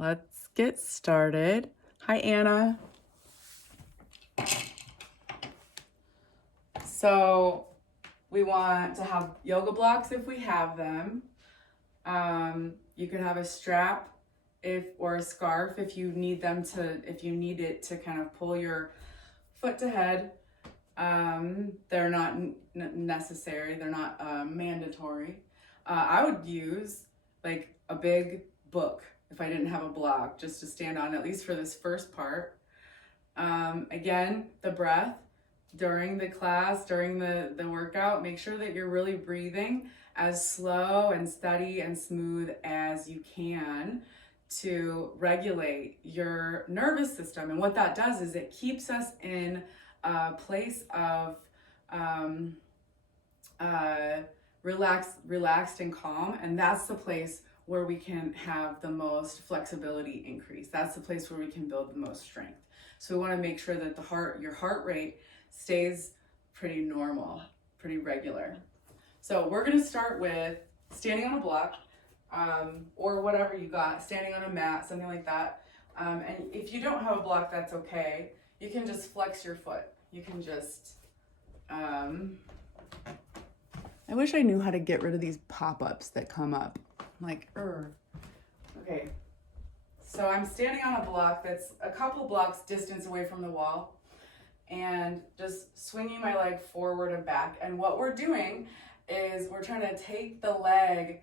Let's get started. Hi, Anna. So we want to have yoga blocks if we have them. You could have a strap or a scarf if you need it to kind of pull your foot to head. They're not necessary. They're not mandatory. I would use like a big book if I didn't have a block, just to stand on, at least for this first part. Again, the breath during the class, during the workout, make sure that you're really breathing as slow and steady and smooth as you can to regulate your nervous system. And what that does is it keeps us in a place of relaxed and calm, and that's the place where we can have the most flexibility increase. That's the place where we can build the most strength. So we want to make sure that your heart rate stays pretty normal, pretty regular. So we're going to start with standing on a block, or whatever you got, standing on a mat, something like that. And if you don't have a block, that's okay. You can just flex your foot. You can just, I wish I knew how to get rid of these pop-ups that come up. Like, okay. So I'm standing on a block that's a couple blocks distance away from the wall and just swinging my leg forward and back. And what we're doing is we're trying to take the leg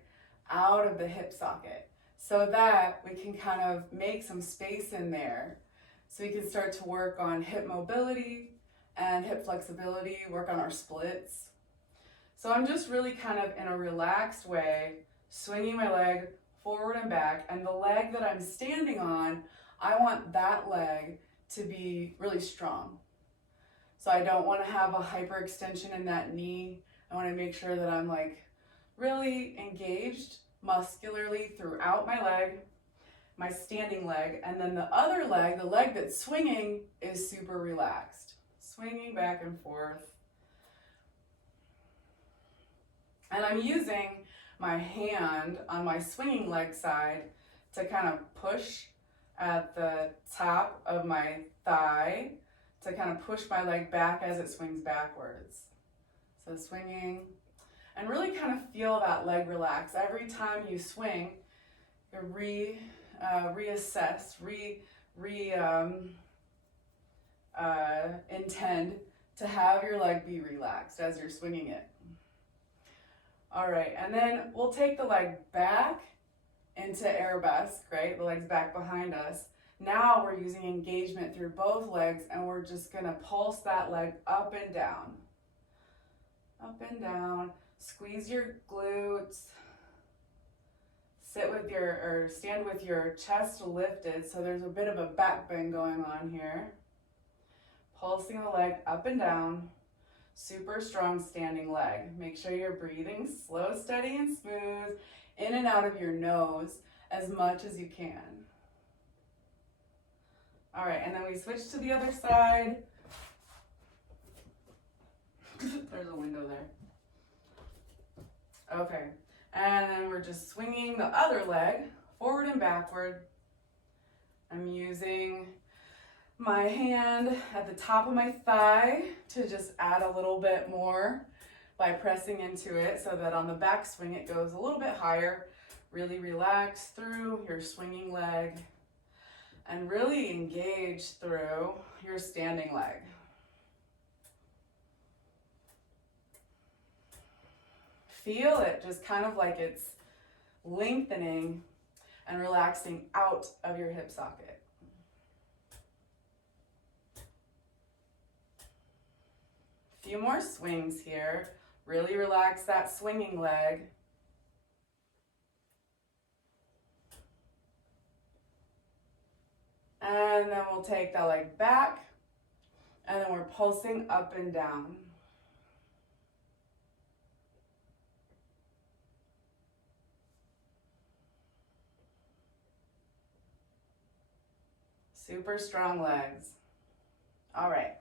out of the hip socket so that we can kind of make some space in there. So we can start to work on hip mobility and hip flexibility, work on our splits. So I'm just really kind of in a relaxed way, swinging my leg forward and back, and the leg that I'm standing on, I want that leg to be really strong. So I don't want to have a hyperextension in that knee. I want to make sure that I'm like really engaged muscularly throughout my leg, my standing leg, and then the other leg, the leg that's swinging, is super relaxed, swinging back and forth. And I'm using my hand on my swinging leg side to kind of push at the top of my thigh to kind of push my leg back as it swings backwards. So swinging, and really kind of feel that leg relax. Every time you swing, you reassess, intend to have your leg be relaxed as you're swinging it. All right, and then we'll take the leg back into arabesque, right? The leg's back behind us. Now we're using engagement through both legs, and we're just gonna pulse that leg up and down. Up and down, squeeze your glutes. Stand with your chest lifted, so there's a bit of a back bend going on here. Pulsing the leg up and down. Super strong standing leg. Make sure you're breathing slow, steady, and smooth in and out of your nose as much as you can. All right, and then we switch to the other side. There's a window there. Okay, and then we're just swinging the other leg forward and backward. I'm using my hand at the top of my thigh to just add a little bit more by pressing into it so that on the back swing it goes a little bit higher. Really relax through your swinging leg and really engage through your standing leg. Feel it just kind of like it's lengthening and relaxing out of your hip socket. A few more swings here. Really relax that swinging leg. And then we'll take that leg back, and then we're pulsing up and down. Super strong legs. All right.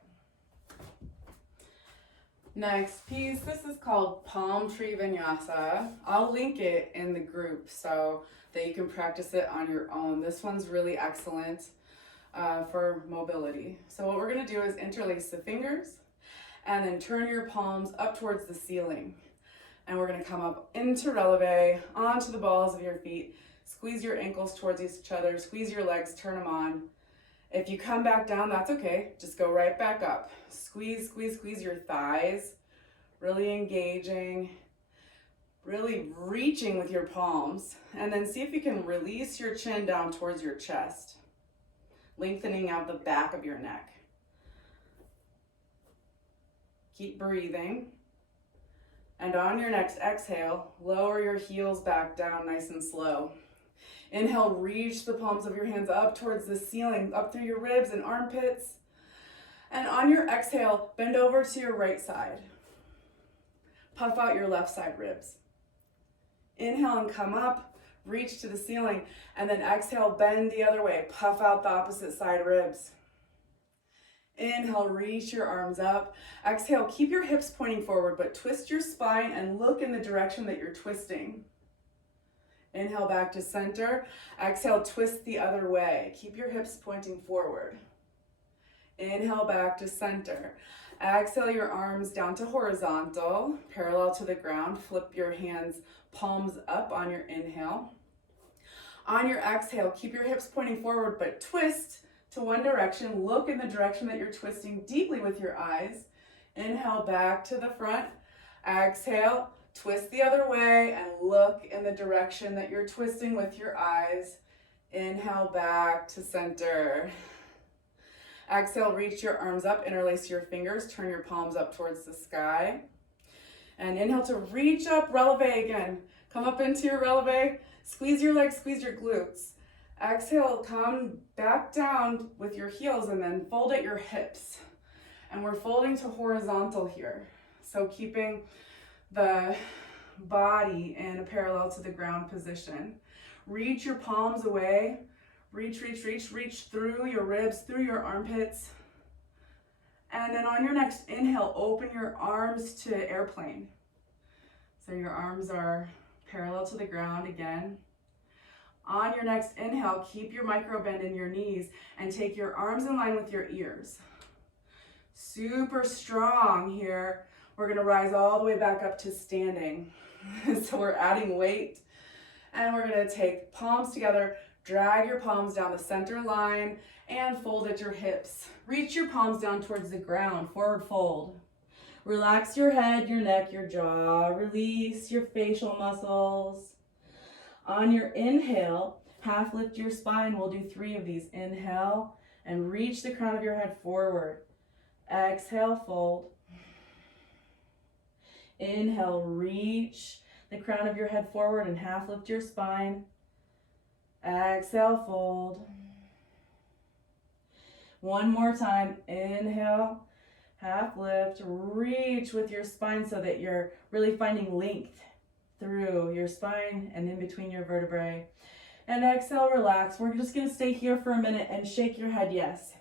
Next piece, this is called Palm Tree Vinyasa. I'll link it in the group so that you can practice it on your own. This one's really excellent for mobility. So what we're gonna do is interlace the fingers and then turn your palms up towards the ceiling. And we're gonna come up into releve, onto the balls of your feet, squeeze your ankles towards each other, squeeze your legs, turn them on. If you come back down, that's okay. Just go right back up. Squeeze, squeeze, squeeze your thighs, really engaging, really reaching with your palms. And then see if you can release your chin down towards your chest, lengthening out the back of your neck. Keep breathing. And on your next exhale, lower your heels back down nice and slow. Inhale, reach the palms of your hands up towards the ceiling, up through your ribs and armpits. And on your exhale, bend over to your right side. Puff out your left side ribs. Inhale and come up, reach to the ceiling, and then exhale, bend the other way. Puff out the opposite side ribs. Inhale, reach your arms up. Exhale, keep your hips pointing forward, but twist your spine and look in the direction that you're twisting. Inhale back to center. Exhale, twist the other way. Keep your hips pointing forward. Inhale back to center. Exhale your arms down to horizontal, parallel to the ground. Flip your hands, palms up on your inhale. On your exhale, keep your hips pointing forward, but twist to one direction. Look in the direction that you're twisting deeply with your eyes. Inhale back to the front. Exhale. Twist the other way and look in the direction that you're twisting with your eyes. Inhale back to center. Exhale, reach your arms up, interlace your fingers, turn your palms up towards the sky. And inhale to reach up, releve again. Come up into your releve, squeeze your legs, squeeze your glutes. Exhale, come back down with your heels and then fold at your hips. And we're folding to horizontal here. So keeping the body in a parallel to the ground position. Reach your palms away. Reach, reach, reach, reach through your ribs, through your armpits. And then on your next inhale, open your arms to airplane. So your arms are parallel to the ground again. On your next inhale, keep your micro bend in your knees and take your arms in line with your ears. Super strong here. We're gonna rise all the way back up to standing. So we're adding weight and we're gonna take palms together, drag your palms down the center line and fold at your hips. Reach your palms down towards the ground, forward fold. Relax your head, your neck, your jaw. Release your facial muscles. On your inhale, half lift your spine. We'll do 3 of these. Inhale and reach the crown of your head forward. Exhale, fold. Inhale, reach the crown of your head forward and half lift your spine. Exhale, fold. One more time. Inhale, half lift, reach with your spine so that you're really finding length through your spine and in between your vertebrae. And exhale, relax. We're just going to stay here for a minute and shake your head yes.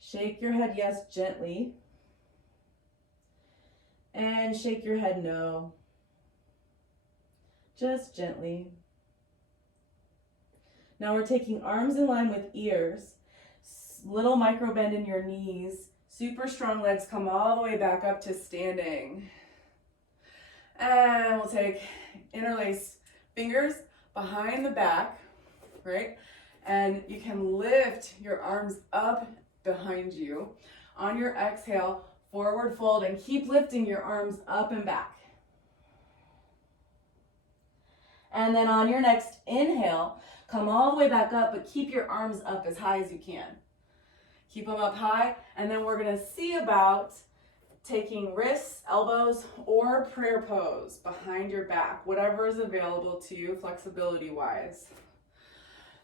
Shake your head yes gently. And shake your head no. Just gently. Now we're taking arms in line with ears. Little micro bend in your knees. Super strong legs come all the way back up to standing. And we'll take interlace fingers behind the back, right? And you can lift your arms up behind you. On your exhale, forward fold and keep lifting your arms up and back. And then on your next inhale, come all the way back up, but keep your arms up as high as you can. Keep them up high, and then we're gonna see about taking wrists, elbows, or prayer pose behind your back, whatever is available to you flexibility-wise.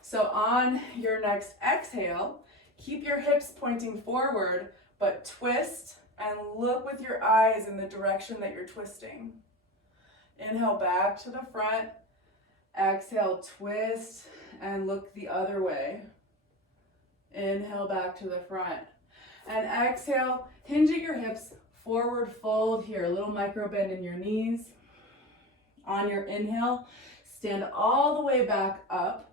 So on your next exhale, keep your hips pointing forward, but twist and look with your eyes in the direction that you're twisting. Inhale back to the front. Exhale, twist and look the other way. Inhale back to the front. And exhale, hinge at your hips, forward fold here, a little micro bend in your knees. On your inhale, stand all the way back up,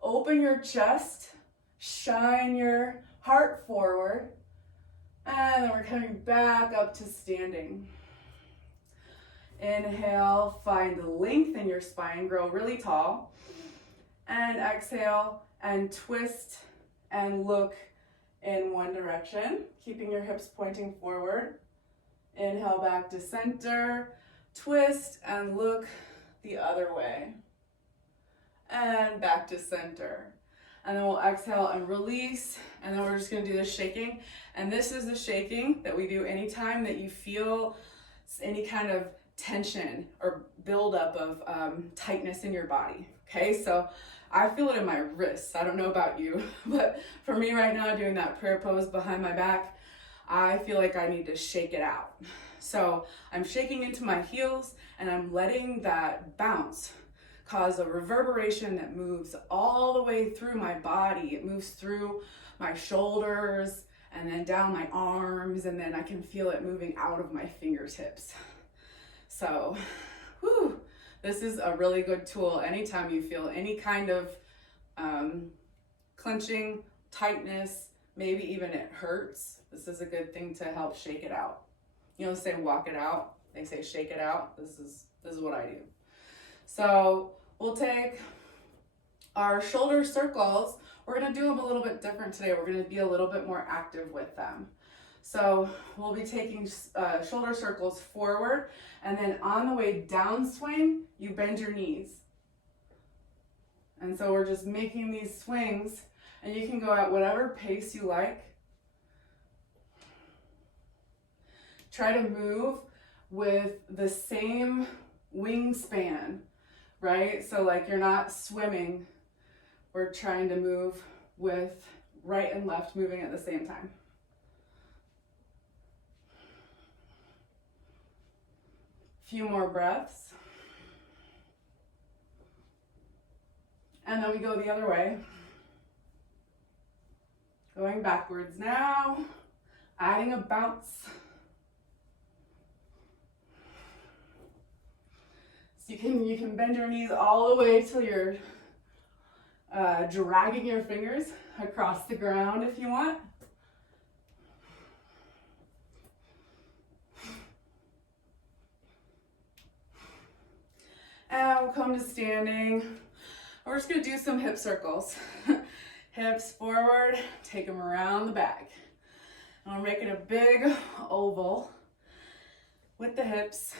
open your chest, shine your heart forward, and then we're coming back up to standing. Inhale, find length in your spine, grow really tall. And exhale, and twist and look in one direction, keeping your hips pointing forward. Inhale back to center, twist and look the other way. And back to center. And then we'll exhale and release, and then we're just gonna do the shaking. And this is the shaking that we do anytime that you feel any kind of tension or buildup of tightness in your body, okay? So I feel it in my wrists. I don't know about you, but for me right now, doing that prayer pose behind my back, I feel like I need to shake it out. So I'm shaking into my heels and I'm letting that bounce cause a reverberation that moves all the way through my body. It moves through my shoulders and then down my arms, and then I can feel it moving out of my fingertips. So, whew, this is a really good tool anytime you feel any kind of clenching, tightness, maybe even it hurts. This is a good thing to help shake it out. You know, say walk it out, they say shake it out. This is what I do. So we'll take our shoulder circles. We're gonna do them a little bit different today. We're gonna be a little bit more active with them. So we'll be taking shoulder circles forward, and then on the way down swing, you bend your knees. And so we're just making these swings, and you can go at whatever pace you like. Try to move with the same wingspan, right? So like you're not swimming. We're trying to move with right and left moving at the same time. Few more breaths. And then we go the other way. Going backwards now, adding a bounce. So you can bend your knees all the way till you're dragging your fingers across the ground if you want. And we'll come to standing. We're just gonna do some hip circles. Hips forward, take them around the back. And we're making a big oval with the hips.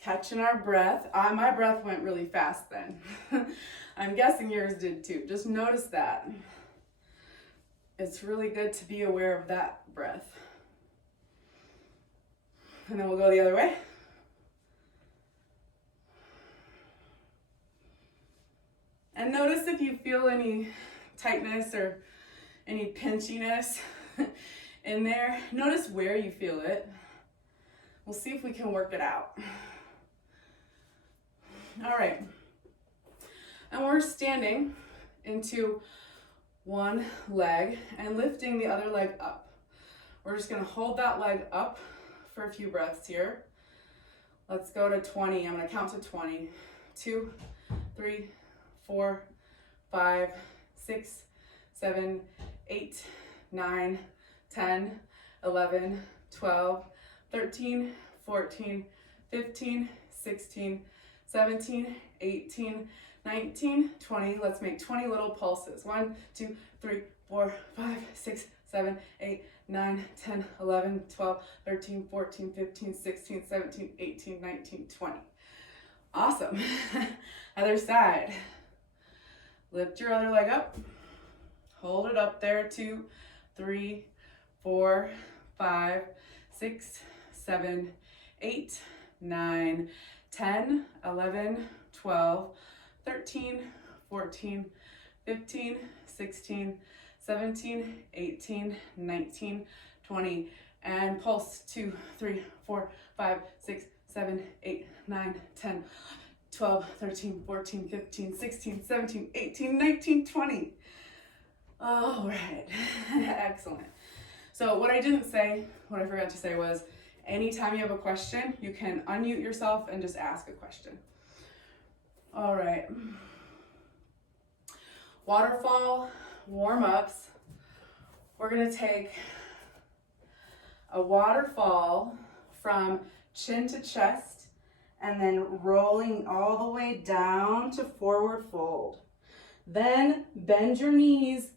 Catching our breath. My breath went really fast then. I'm guessing yours did too. Just notice that. It's really good to be aware of that breath. And then we'll go the other way. And notice if you feel any tightness or any pinchiness in there. Notice where you feel it. We'll see if we can work it out. All right. And we're standing into one leg and lifting the other leg up. We're just gonna hold that leg up for a few breaths here. Let's go to 20. I'm gonna count to 20. 2, 3, 4, 5, 6, 7, 8, 9, 10, 11, 12, 13, 14, 15, 16, 17, 18, 19, 20. Let's make 20 little pulses. 1, 2, 3, 4, 5, 6, 7, 8, 9, 10, 11, 12, 13, 14, 15, 16, 17, 18, 19, 20. Awesome. Other side. Lift your other leg up. Hold it up there. 2, 3, 4, 5, 6, 7, 8, 9, 10, 11, 12, 13, 14, 15, 16, 17, 18, 19, 20. And pulse. 2, 3, 4, 5, 6, 7, 8, 9, 10, 12, 13, 14, 15, 16, 17, 18, 19, 20. All right, excellent. So what I forgot to say was, anytime you have a question, you can unmute yourself and just ask a question. All right. Waterfall warm-ups. We're gonna take a waterfall from chin to chest and then rolling all the way down to forward fold. Then bend your knees,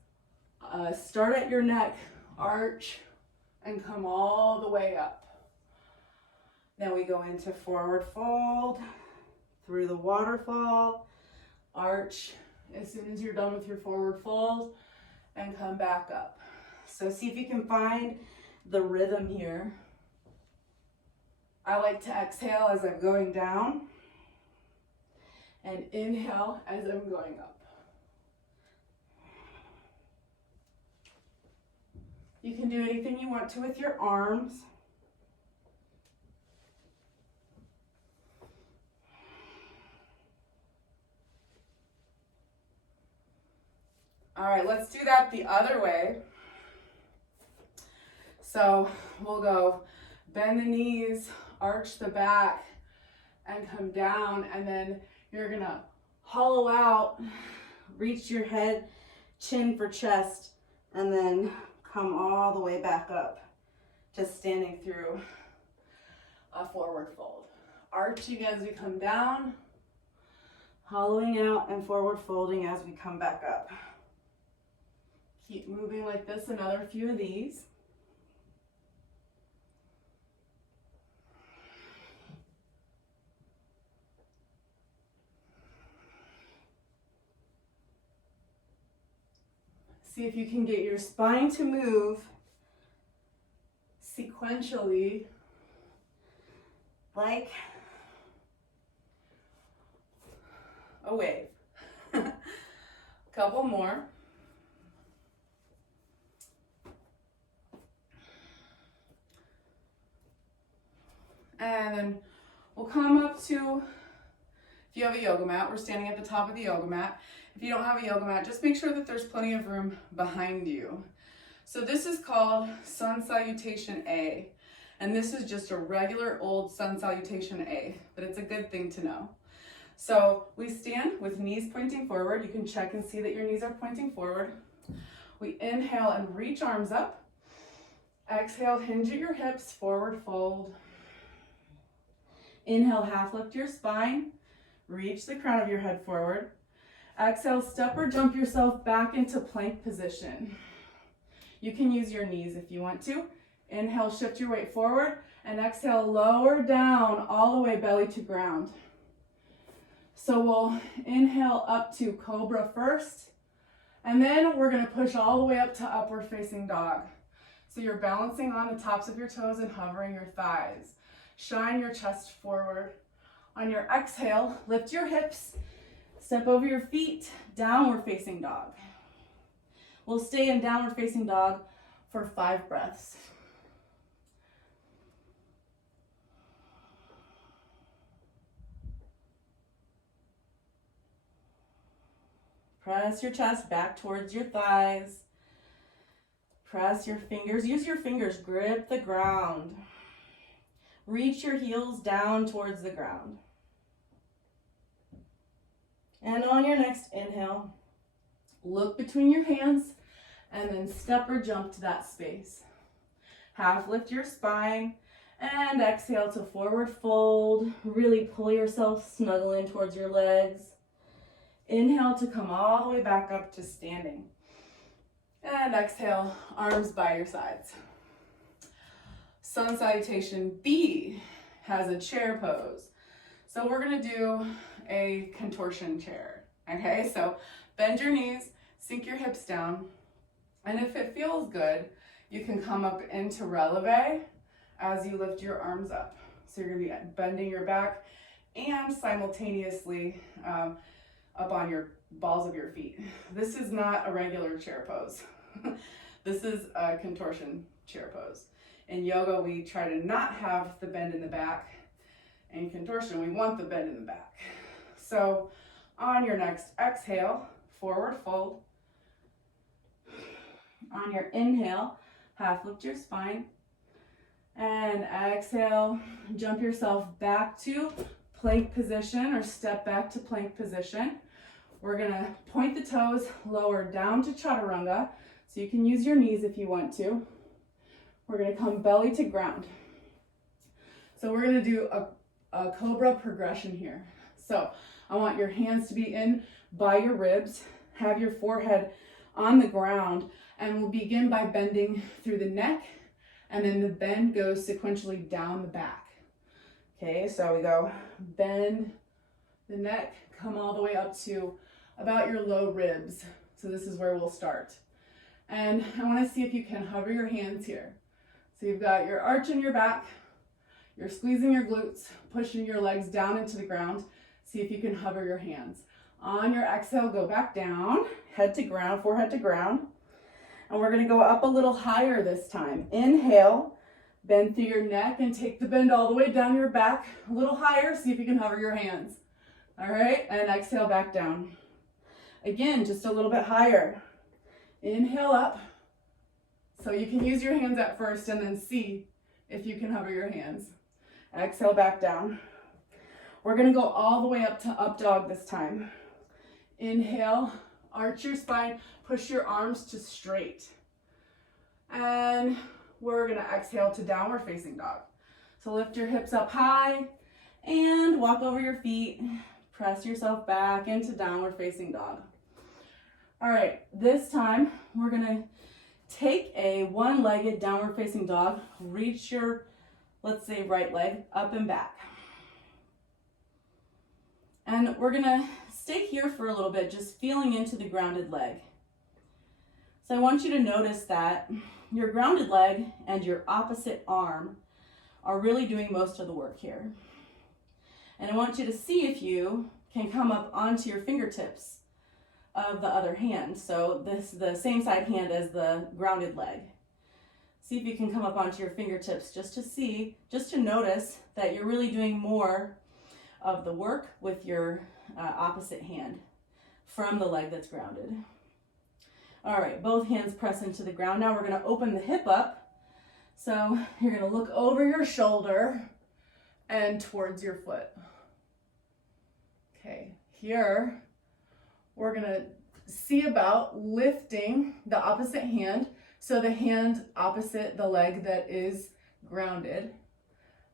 start at your neck, arch, and come all the way up. Then we go into forward fold, through the waterfall, arch as soon as you're done with your forward fold, and come back up. So see if you can find the rhythm here. I like to exhale as I'm going down and inhale as I'm going up. You can do anything you want to with your arms. All right, let's do that the other way. So we'll go bend the knees, arch the back, and come down, and then you're gonna hollow out, reach your head, chin for chest, and then come all the way back up to standing through a forward fold. Arching as we come down, hollowing out and forward folding as we come back up. Keep moving like this, another few of these. See if you can get your spine to move sequentially, like a wave. Couple more. And then we'll come up to, if you have a yoga mat, we're standing at the top of the yoga mat. If you don't have a yoga mat, just make sure that there's plenty of room behind you. So this is called Sun Salutation A. And this is just a regular old Sun Salutation A, but it's a good thing to know. So we stand with knees pointing forward. You can check and see that your knees are pointing forward. We inhale and reach arms up. Exhale, hinge at your hips, forward fold. Inhale, half lift your spine. Reach the crown of your head forward. Exhale, step or jump yourself back into plank position. You can use your knees if you want to. Inhale, shift your weight forward, and exhale, lower down all the way belly to ground. So we'll inhale up to cobra first, and then we're gonna push all the way up to upward facing dog. So you're balancing on the tops of your toes and hovering your thighs. Shine your chest forward. On your exhale, lift your hips, step over your feet, downward facing dog. We'll stay in downward facing dog for 5 breaths. Press your chest back towards your thighs. Press your fingers, use your fingers, grip the ground. Reach your heels down towards the ground. And on your next inhale, look between your hands and then step or jump to that space. Half lift your spine and exhale to forward fold. Really pull yourself, snuggle in towards your legs. Inhale to come all the way back up to standing. And exhale, arms by your sides. Sun Salutation B has a chair pose. So we're gonna do a contortion chair, okay? So bend your knees, sink your hips down, and if it feels good, you can come up into releve as you lift your arms up. So you're gonna be bending your back and simultaneously up on your balls of your feet. This is not a regular chair pose. This is a contortion chair pose. In yoga, we try to not have the bend in the back. In contortion, we want the bend in the back. So on your next exhale, forward fold. On your inhale, half lift your spine. And exhale, jump yourself back to plank position or step back to plank position. We're gonna point the toes, lower down to chaturanga. So you can use your knees if you want to. We're gonna come belly to ground. So we're gonna do a cobra progression here. So I want your hands to be in by your ribs, have your forehead on the ground, and we'll begin by bending through the neck, and then the bend goes sequentially down the back. Okay, so we go bend the neck, come all the way up to about your low ribs. So this is where we'll start. And I want to see if you can hover your hands here. So you've got your arch in your back, you're squeezing your glutes, pushing your legs down into the ground. See if you can hover your hands. On your exhale, go back down, head to ground, forehead to ground. And we're gonna go up a little higher this time. Inhale, bend through your neck and take the bend all the way down your back. A little higher, see if you can hover your hands. All right, and exhale back down. Again, just a little bit higher. Inhale up. So you can use your hands at first and then see if you can hover your hands. Exhale back down. We're gonna go all the way up to up dog this time. Inhale, arch your spine, push your arms to straight. And we're gonna exhale to downward facing dog. So lift your hips up high and walk over your feet. Press yourself back into downward facing dog. All right, this time we're gonna take a one-legged downward facing dog, reach your, let's say, right leg up and back. And we're gonna stay here for a little bit, just feeling into the grounded leg. So I want you to notice that your grounded leg and your opposite arm are really doing most of the work here. And I want you to see if you can come up onto your fingertips of the other hand. So this is the same side hand as the grounded leg. See if you can come up onto your fingertips just to notice that you're really doing more of the work with your opposite hand from the leg that's grounded. All right, both hands press into the ground. Now we're gonna open the hip up. So you're gonna look over your shoulder and towards your foot. Okay, here we're gonna see about lifting the opposite hand. So the hand opposite the leg that is grounded.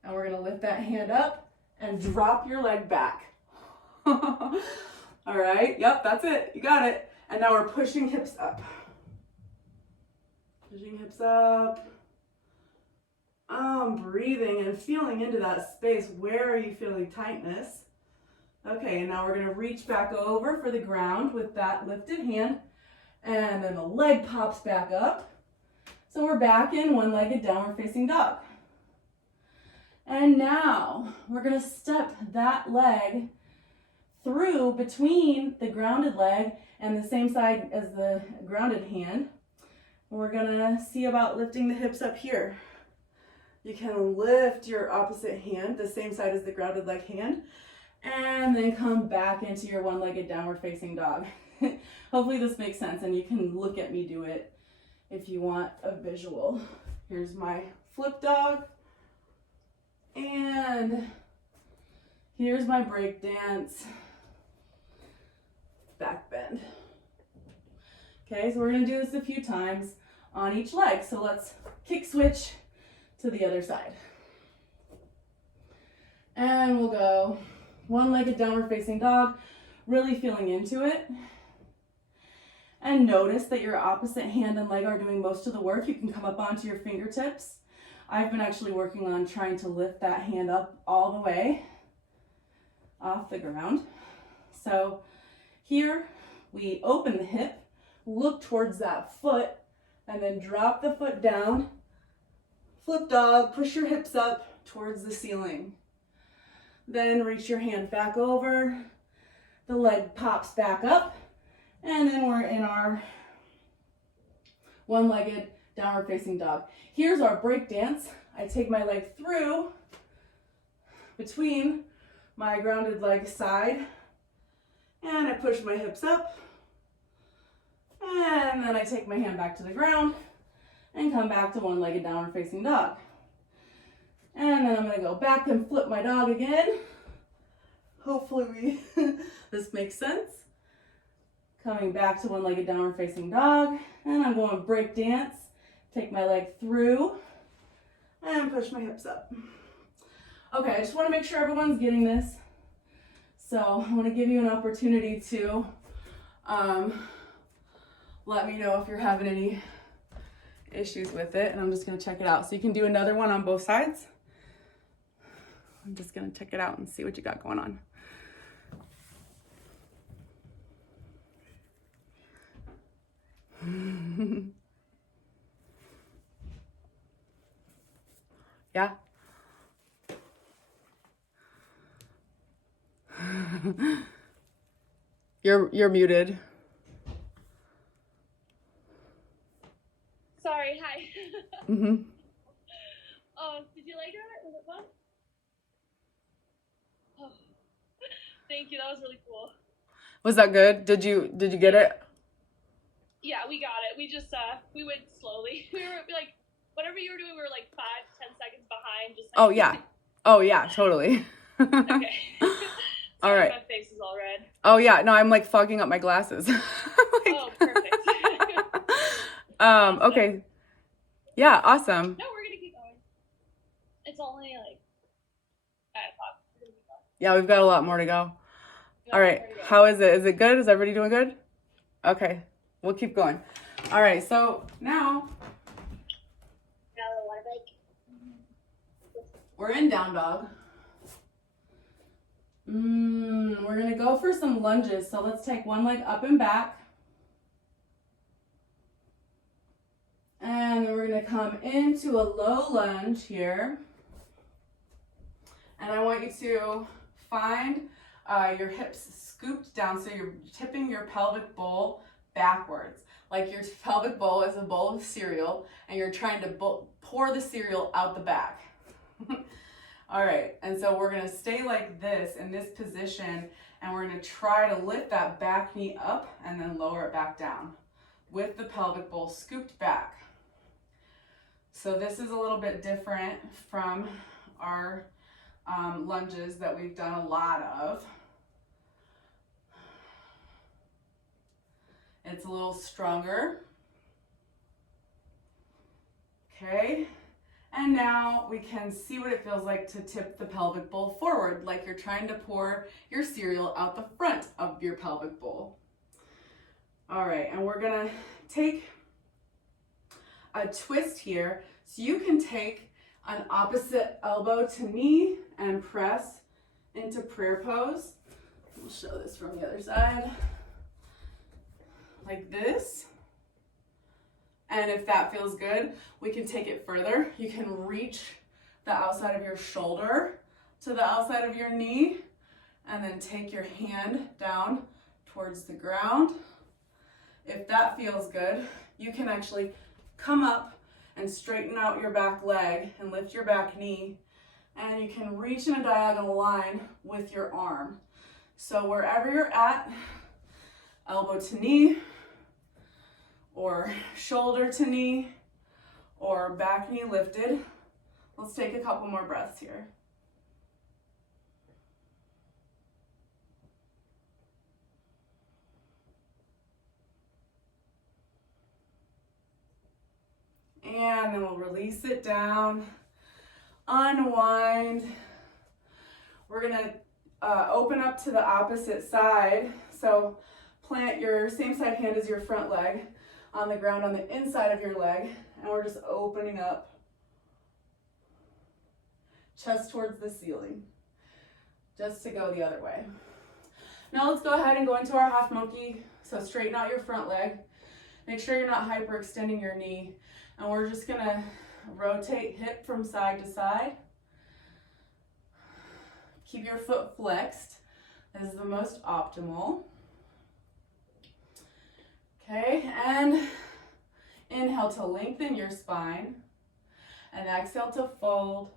And we're gonna lift that hand up and drop your leg back. All right, yep, that's it, you got it. And now we're pushing hips up. Pushing hips up. Breathing and feeling into that space. Where are you feeling tightness? Okay, and now we're gonna reach back over for the ground with that lifted hand. And then the leg pops back up. So we're back in one-legged downward facing dog. And now we're gonna step that leg through between the grounded leg and the same side as the grounded hand. We're gonna see about lifting the hips up here. You can lift your opposite hand, the same side as the grounded leg hand, and then come back into your one-legged downward facing dog. Hopefully this makes sense, and you can look at me do it if you want a visual. Here's my flip dog. And here's my break dance back bend. Okay, so we're gonna do this a few times on each leg. So let's kick switch to the other side. And we'll go one-legged downward facing dog, really feeling into it. And notice that your opposite hand and leg are doing most of the work. You can come up onto your fingertips. I've been actually working on trying to lift that hand up all the way off the ground. So here we open the hip, look towards that foot, and then drop the foot down. Flip dog, push your hips up towards the ceiling. Then reach your hand back over, the leg pops back up, and then we're in our one-legged downward facing dog. Here's our break dance. I take my leg through between my grounded leg side, and I push my hips up, And then I take my hand back to the ground and come back to one-legged downward facing dog. And then I'm gonna go back and flip my dog again. Hopefully this makes sense. Coming back to one-legged downward facing dog. And I'm going break dance. Take my leg through and push my hips up. Okay, I just wanna make sure everyone's getting this. So I wanna give you an opportunity to let me know if you're having any issues with it, and I'm just gonna check it out. So you can do another one on both sides. I'm just gonna check it out and see what you got going on. Yeah? You're muted. Sorry, hi. Mm-hmm. Did you like it? Was it fun? Oh, thank you. That was really cool. Was that good? Did you get it? Yeah, we got it. We just we went slowly. We were like, whatever you were doing, we were like 5-10 seconds behind. Just like, Oh yeah. Oh yeah, totally. Okay. All right. My face is all red. Oh yeah, no, I'm like fogging up my glasses. Like... Oh, perfect. Okay. Yeah, awesome. No, we're gonna keep going. It's only like 5 o'clock. We're gonna keep going. Yeah, we've got a lot more to go. All right, how is it? Is it good? Is everybody doing good? Okay, we'll keep going. All right, so now we're in down dog. We're gonna go for some lunges. So let's take one leg up and back. And then we're gonna come into a low lunge here. And I want you to find your hips scooped down, so you're tipping your pelvic bowl backwards. Like your pelvic bowl is a bowl of cereal, and you're trying to pour the cereal out the back. All right, and so we're gonna stay like this in this position, and we're gonna try to lift that back knee up and then lower it back down with the pelvic bowl scooped back. So this is a little bit different from our lunges that we've done a lot of. It's a little stronger. Okay, and now we can see what it feels like to tip the pelvic bowl forward, like you're trying to pour your cereal out the front of your pelvic bowl. All right, and we're gonna take a twist here. So you can take an opposite elbow to knee and press into prayer pose. We'll show this from the other side. Like this. And if that feels good, we can take it further. You can reach the outside of your shoulder to the outside of your knee, and then take your hand down towards the ground. If that feels good, you can actually come up and straighten out your back leg and lift your back knee, and you can reach in a diagonal line with your arm. So wherever you're at, elbow to knee, or shoulder to knee, or back knee lifted. Let's take a couple more breaths here. And then we'll release it down, unwind. We're gonna open up to the opposite side. So plant your same side hand as your front leg on the ground on the inside of your leg, and we're just opening up, chest towards the ceiling, just to go the other way. Now let's go ahead and go into our half monkey. So straighten out your front leg. Make sure you're not hyperextending your knee. And we're just gonna rotate hip from side to side. Keep your foot flexed. This is the most optimal. Okay, and inhale to lengthen your spine, and exhale to fold.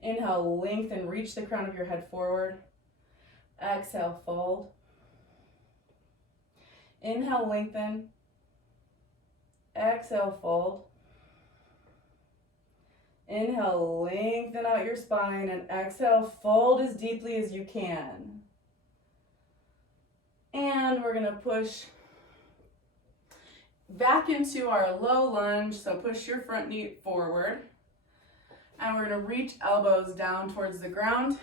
Inhale, lengthen, reach the crown of your head forward. Exhale, fold. Inhale, lengthen. Exhale, fold. Inhale, lengthen out your spine, and exhale, fold as deeply as you can. And we're gonna push back into our low lunge, so push your front knee forward. And we're gonna reach elbows down towards the ground.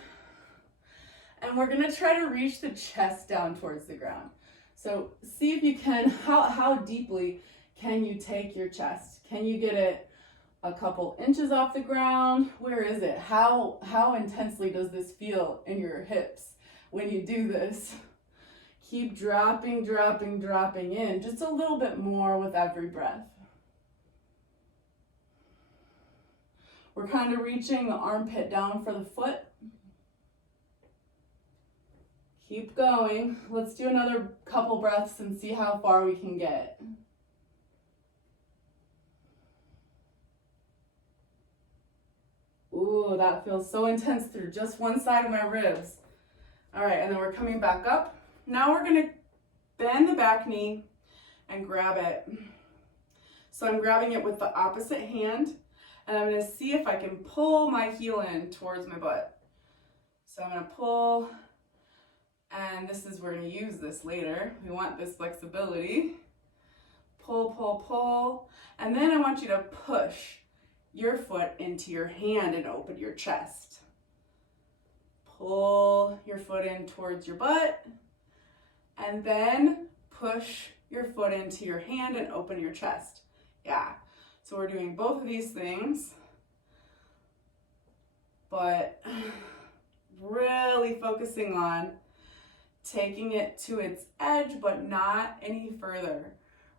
And we're gonna try to reach the chest down towards the ground. So see if you can, how deeply can you take your chest? Can you get it a couple inches off the ground? Where is it? How intensely does this feel in your hips when you do this? Keep dropping, dropping, dropping in just a little bit more with every breath. We're kind of reaching the armpit down for the foot. Keep going. Let's do another couple breaths and see how far we can get. Ooh, that feels so intense through just one side of my ribs. All right, and then we're coming back up. Now we're gonna bend the back knee and grab it. So I'm grabbing it with the opposite hand, and I'm gonna see if I can pull my heel in towards my butt. So I'm gonna pull, and we're gonna use this later. We want this flexibility. Pull, pull, pull. And then I want you to push your foot into your hand and open your chest. Pull your foot in towards your butt. And then push your foot into your hand and open your chest. Yeah, so we're doing both of these things, but really focusing on taking it to its edge, but not any further,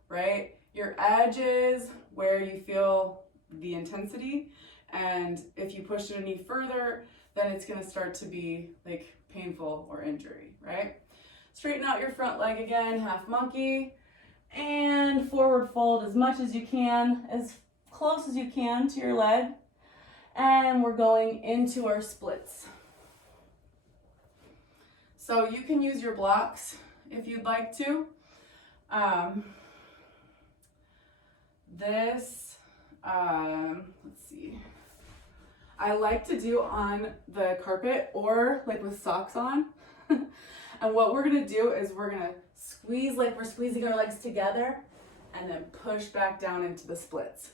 right? Your edge is where you feel the intensity, and if you push it any further, then it's gonna start to be like painful or injury, right? Straighten out your front leg again, half monkey, and forward fold as much as you can, as close as you can to your leg. And we're going into our splits. So you can use your blocks if you'd like to. Let's see. I like to do on the carpet or like with socks on. And what we're gonna do is we're gonna squeeze like we're squeezing our legs together and then push back down into the splits.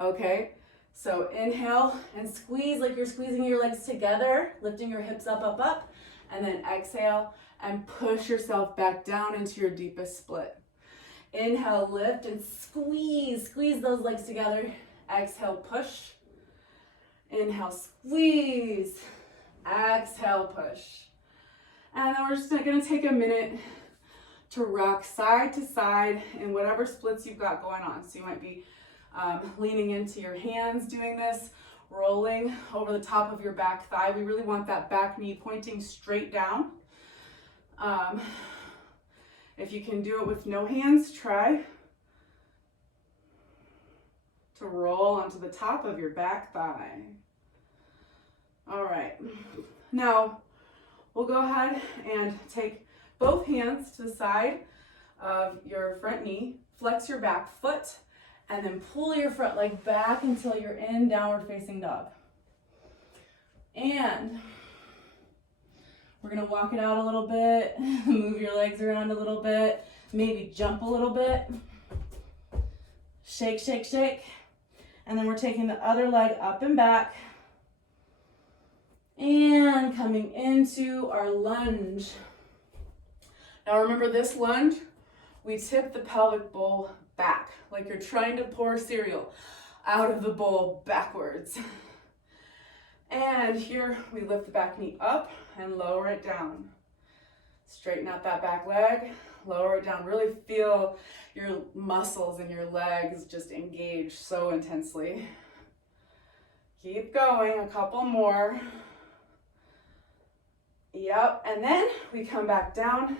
Okay, so inhale and squeeze like you're squeezing your legs together, lifting your hips up, up, up, and then exhale and push yourself back down into your deepest split. Inhale, lift and squeeze those legs together. Exhale, push. Inhale, squeeze. Exhale, push. And then we're just gonna take a minute to rock side to side in whatever splits you've got going on. So you might be leaning into your hands doing this, rolling over the top of your back thigh. We really want that back knee pointing straight down. If you can do it with no hands, try to roll onto the top of your back thigh. All right, now we'll go ahead and take both hands to the side of your front knee, flex your back foot, and then pull your front leg back until you're in downward facing dog. And we're gonna walk it out a little bit, move your legs around a little bit, maybe jump a little bit. Shake, shake, shake. And then we're taking the other leg up and back. And coming into our lunge. Now remember this lunge, we tip the pelvic bowl back, like you're trying to pour cereal out of the bowl backwards. And here we lift the back knee up and lower it down. Straighten out that back leg, lower it down. Really feel your muscles and your legs just engage so intensely. Keep going, a couple more. Yep, and then we come back down,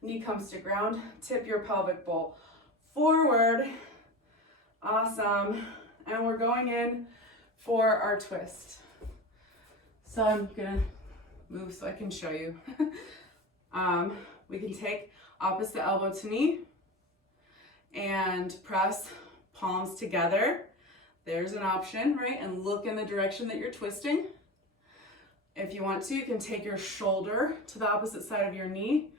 knee comes to ground, tip your pelvic bowl forward. Awesome. And we're going in for our twist. So I'm gonna move so I can show you. We can take opposite elbow to knee, and press palms together. There's an option, right? And look in the direction that you're twisting. If you want to, you can take your shoulder to the opposite side of your knee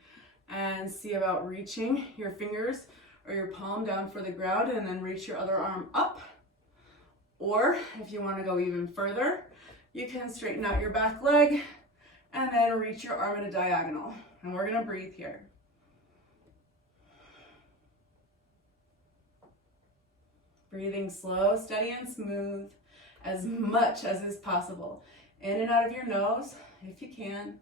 and see about reaching your fingers or your palm down for the ground and then reach your other arm up. Or if you want to go even further, you can straighten out your back leg and then reach your arm in a diagonal. And we're gonna breathe here. Breathing slow, steady, and smooth as much as is possible. In and out of your nose, if you can.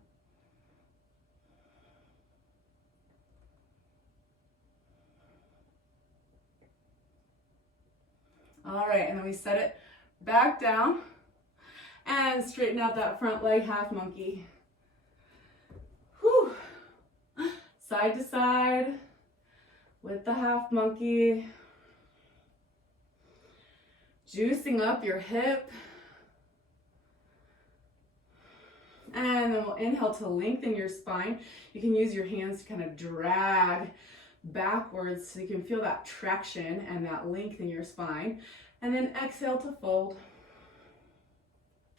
All right, and then we set it back down and straighten out that front leg, half monkey. Whew. Side to side with the half monkey. Juicing up your hip. And then we'll inhale to lengthen your spine. You can use your hands to kind of drag backwards so you can feel that traction and that length in your spine. And then exhale to fold.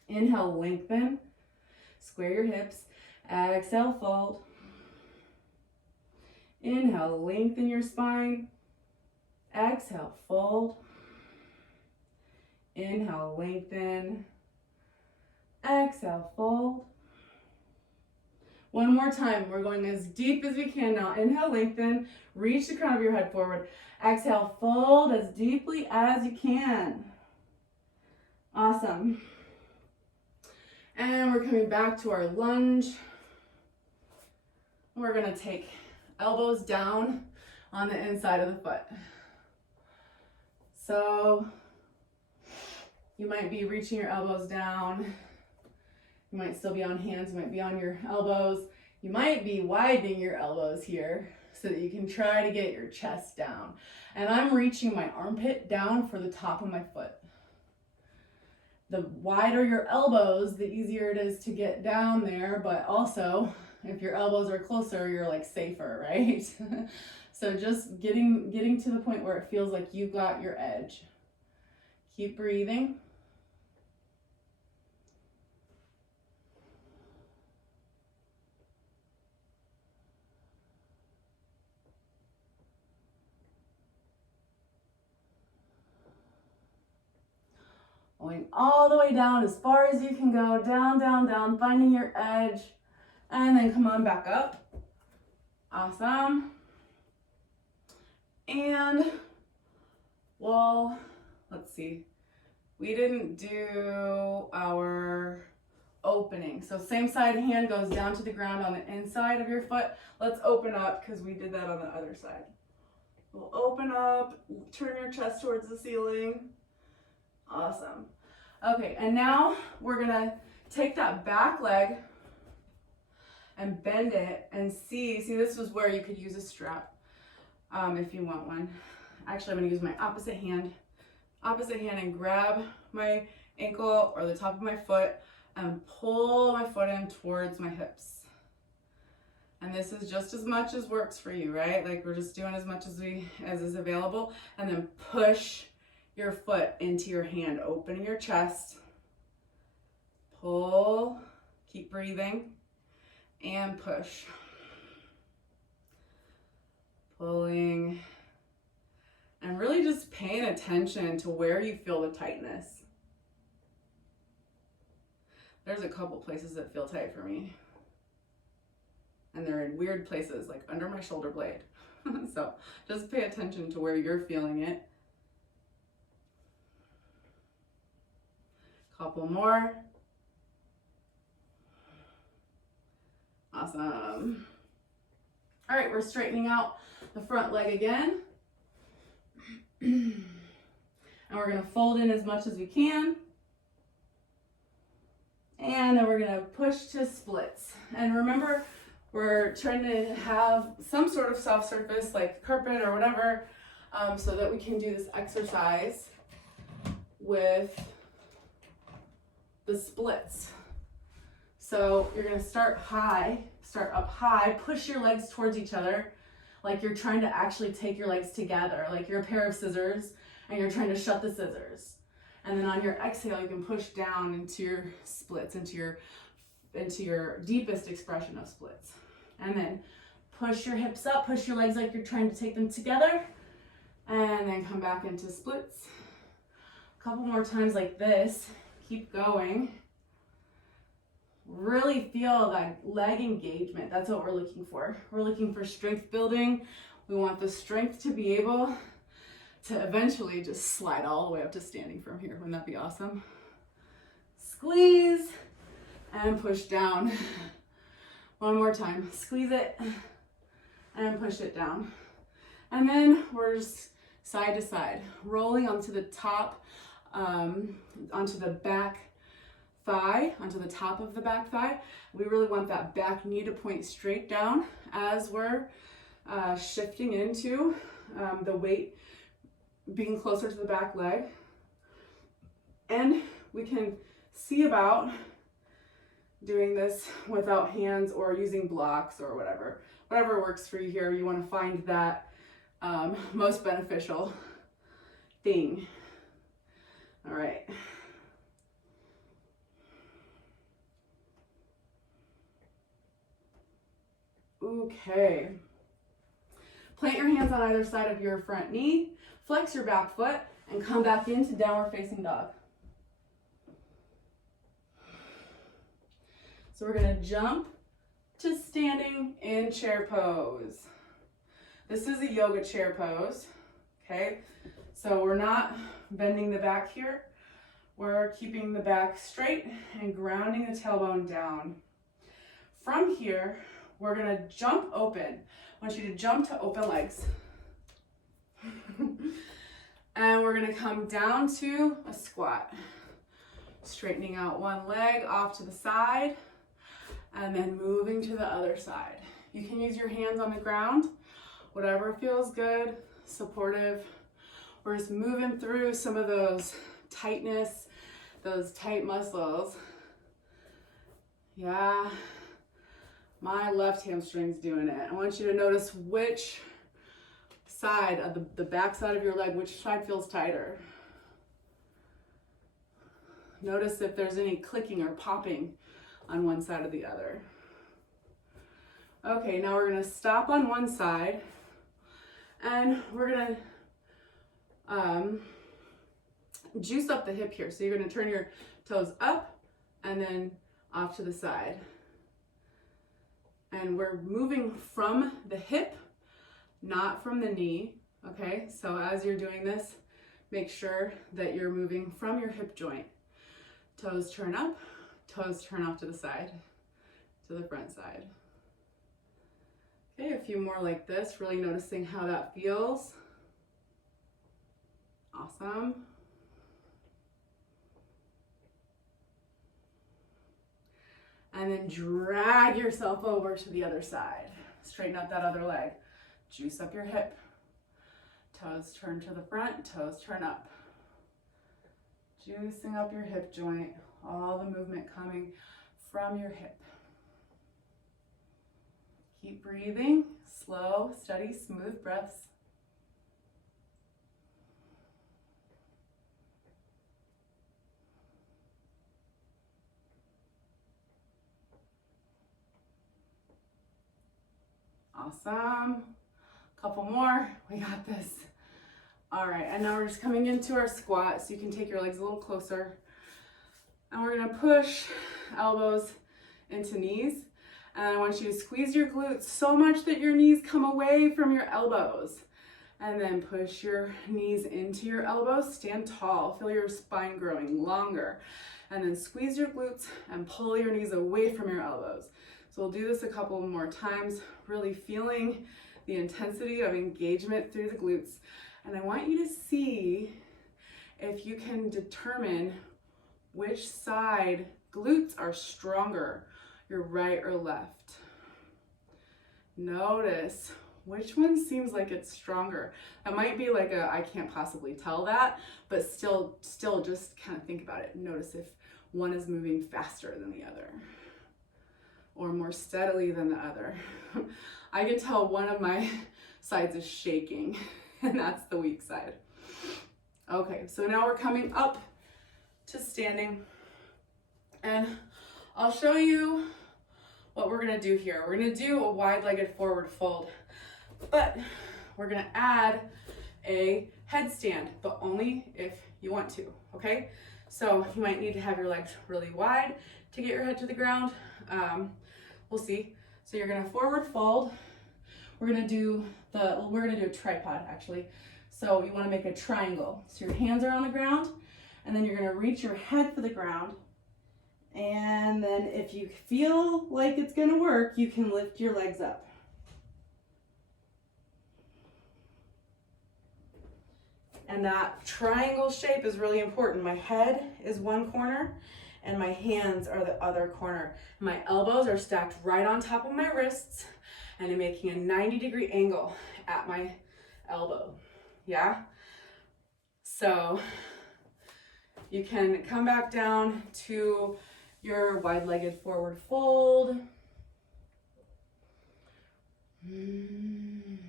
Inhale, lengthen. Square your hips. Exhale, fold. Inhale, lengthen your spine. Exhale, fold. Inhale, lengthen. Exhale, fold. One more time. We're going as deep as we can now. Inhale, lengthen. Reach the crown of your head forward. Exhale, fold as deeply as you can. Awesome. And we're coming back to our lunge. We're going to take elbows down on the inside of the foot. So you might be reaching your elbows down. You might still be on hands, you might be on your elbows. You might be widening your elbows here so that you can try to get your chest down. And I'm reaching my armpit down for the top of my foot. The wider your elbows, the easier it is to get down there, but also if your elbows are closer, you're like safer, right? So just getting to the point where it feels like you got your edge. Keep breathing. Going all the way down as far as you can go, down, down, down, finding your edge, and then come on back up. Awesome. And well, let's see. We didn't do our opening. So same side hand goes down to the ground on the inside of your foot. Let's open up because we did that on the other side. We'll open up, turn your chest towards the ceiling. Awesome. Okay, and now we're gonna take that back leg and bend it and see this was where you could use a strap if you want one. Actually, I'm gonna use my opposite hand and grab my ankle or the top of my foot and pull my foot in towards my hips. And this is just as much as works for you, right? Like we're just doing as much as is available, and then push your foot into your hand, opening your chest, pull, keep breathing, and push. Pulling, and really just paying attention to where you feel the tightness. There's a couple places that feel tight for me. And they're in weird places, like under my shoulder blade. So just pay attention to where you're feeling it. Couple more. Awesome. All right, we're straightening out the front leg again. And we're gonna fold in as much as we can. And then we're gonna push to splits. And remember, we're trying to have some sort of soft surface like carpet or whatever, so that we can do this exercise with the splits. So you're gonna start up high, push your legs towards each other, like you're trying to actually take your legs together, like you're a pair of scissors and you're trying to shut the scissors. And then on your exhale, you can push down into your splits, into your deepest expression of splits. And then push your hips up, push your legs like you're trying to take them together, and then come back into splits. A couple more times like this. Keep going. Really feel that leg engagement. That's what we're looking for. We're looking for strength building. We want the strength to be able to eventually just slide all the way up to standing from here. Wouldn't that be awesome? Squeeze and push down. One more time. Squeeze it and push it down. And then we're just side to side, rolling onto the top, onto the back thigh, onto the top of the back thigh. We really want that back knee to point straight down as we're shifting into the weight being closer to the back leg. And we can see about doing this without hands or using blocks or whatever works for you here. You want to find that most beneficial thing. All right. Okay. Plant your hands on either side of your front knee, flex your back foot, and come back into downward facing dog. So we're gonna jump to standing in chair pose. This is a yoga chair pose, okay? So we're not bending the back here. We're keeping the back straight and grounding the tailbone down. From here, we're gonna jump open. I want you to jump to open legs. And we're gonna come down to a squat. Straightening out one leg off to the side and then moving to the other side. You can use your hands on the ground, whatever feels good, supportive. We're just moving through some of those tightness, those tight muscles. Yeah, my left hamstring's doing it. I want you to notice which side of the back side of your leg, which side feels tighter. Notice if there's any clicking or popping on one side or the other. Okay, now we're gonna stop on one side and we're gonna juice up the hip here. So you're gonna turn your toes up and then off to the side. And we're moving from the hip, not from the knee, okay? So as you're doing this, make sure that you're moving from your hip joint. Toes turn up, toes turn off to the side, to the front side. Okay, a few more like this, really noticing how that feels. Awesome. And then drag yourself over to the other side. Straighten up that other leg. Juice up your hip. Toes turn to the front, toes turn up. Juicing up your hip joint. All the movement coming from your hip. Keep breathing. Slow, steady, smooth breaths. Awesome. Couple more. We got this. All right, and now we're just coming into our squat, so you can take your legs a little closer. And we're gonna push elbows into knees. And I want you to squeeze your glutes so much that your knees come away from your elbows. And then push your knees into your elbows. Stand tall. Feel your spine growing longer. And then squeeze your glutes and pull your knees away from your elbows. So we'll do this a couple more times, really feeling the intensity of engagement through the glutes. And I want you to see if you can determine which side glutes are stronger, your right or left. Notice which one seems like it's stronger. That might be like a, I can't possibly tell that, but still just kind of think about it. Notice if one is moving faster than the other or more steadily than the other. I can tell one of my sides is shaking, and that's the weak side. Okay, so now we're coming up to standing, and I'll show you what we're gonna do here. We're gonna do a wide-legged forward fold, but we're gonna add a headstand, but only if you want to, okay? So you might need to have your legs really wide to get your head to the ground. We'll see. So you're gonna forward fold. We're gonna do a tripod actually. So you wanna make a triangle. So your hands are on the ground, and then you're gonna reach your head for the ground. And then if you feel like it's gonna work, you can lift your legs up. And that triangle shape is really important. My head is one corner and my hands are the other corner. My elbows are stacked right on top of my wrists, and I'm making a 90-degree angle at my elbow, yeah? So you can come back down to your wide-legged forward fold. When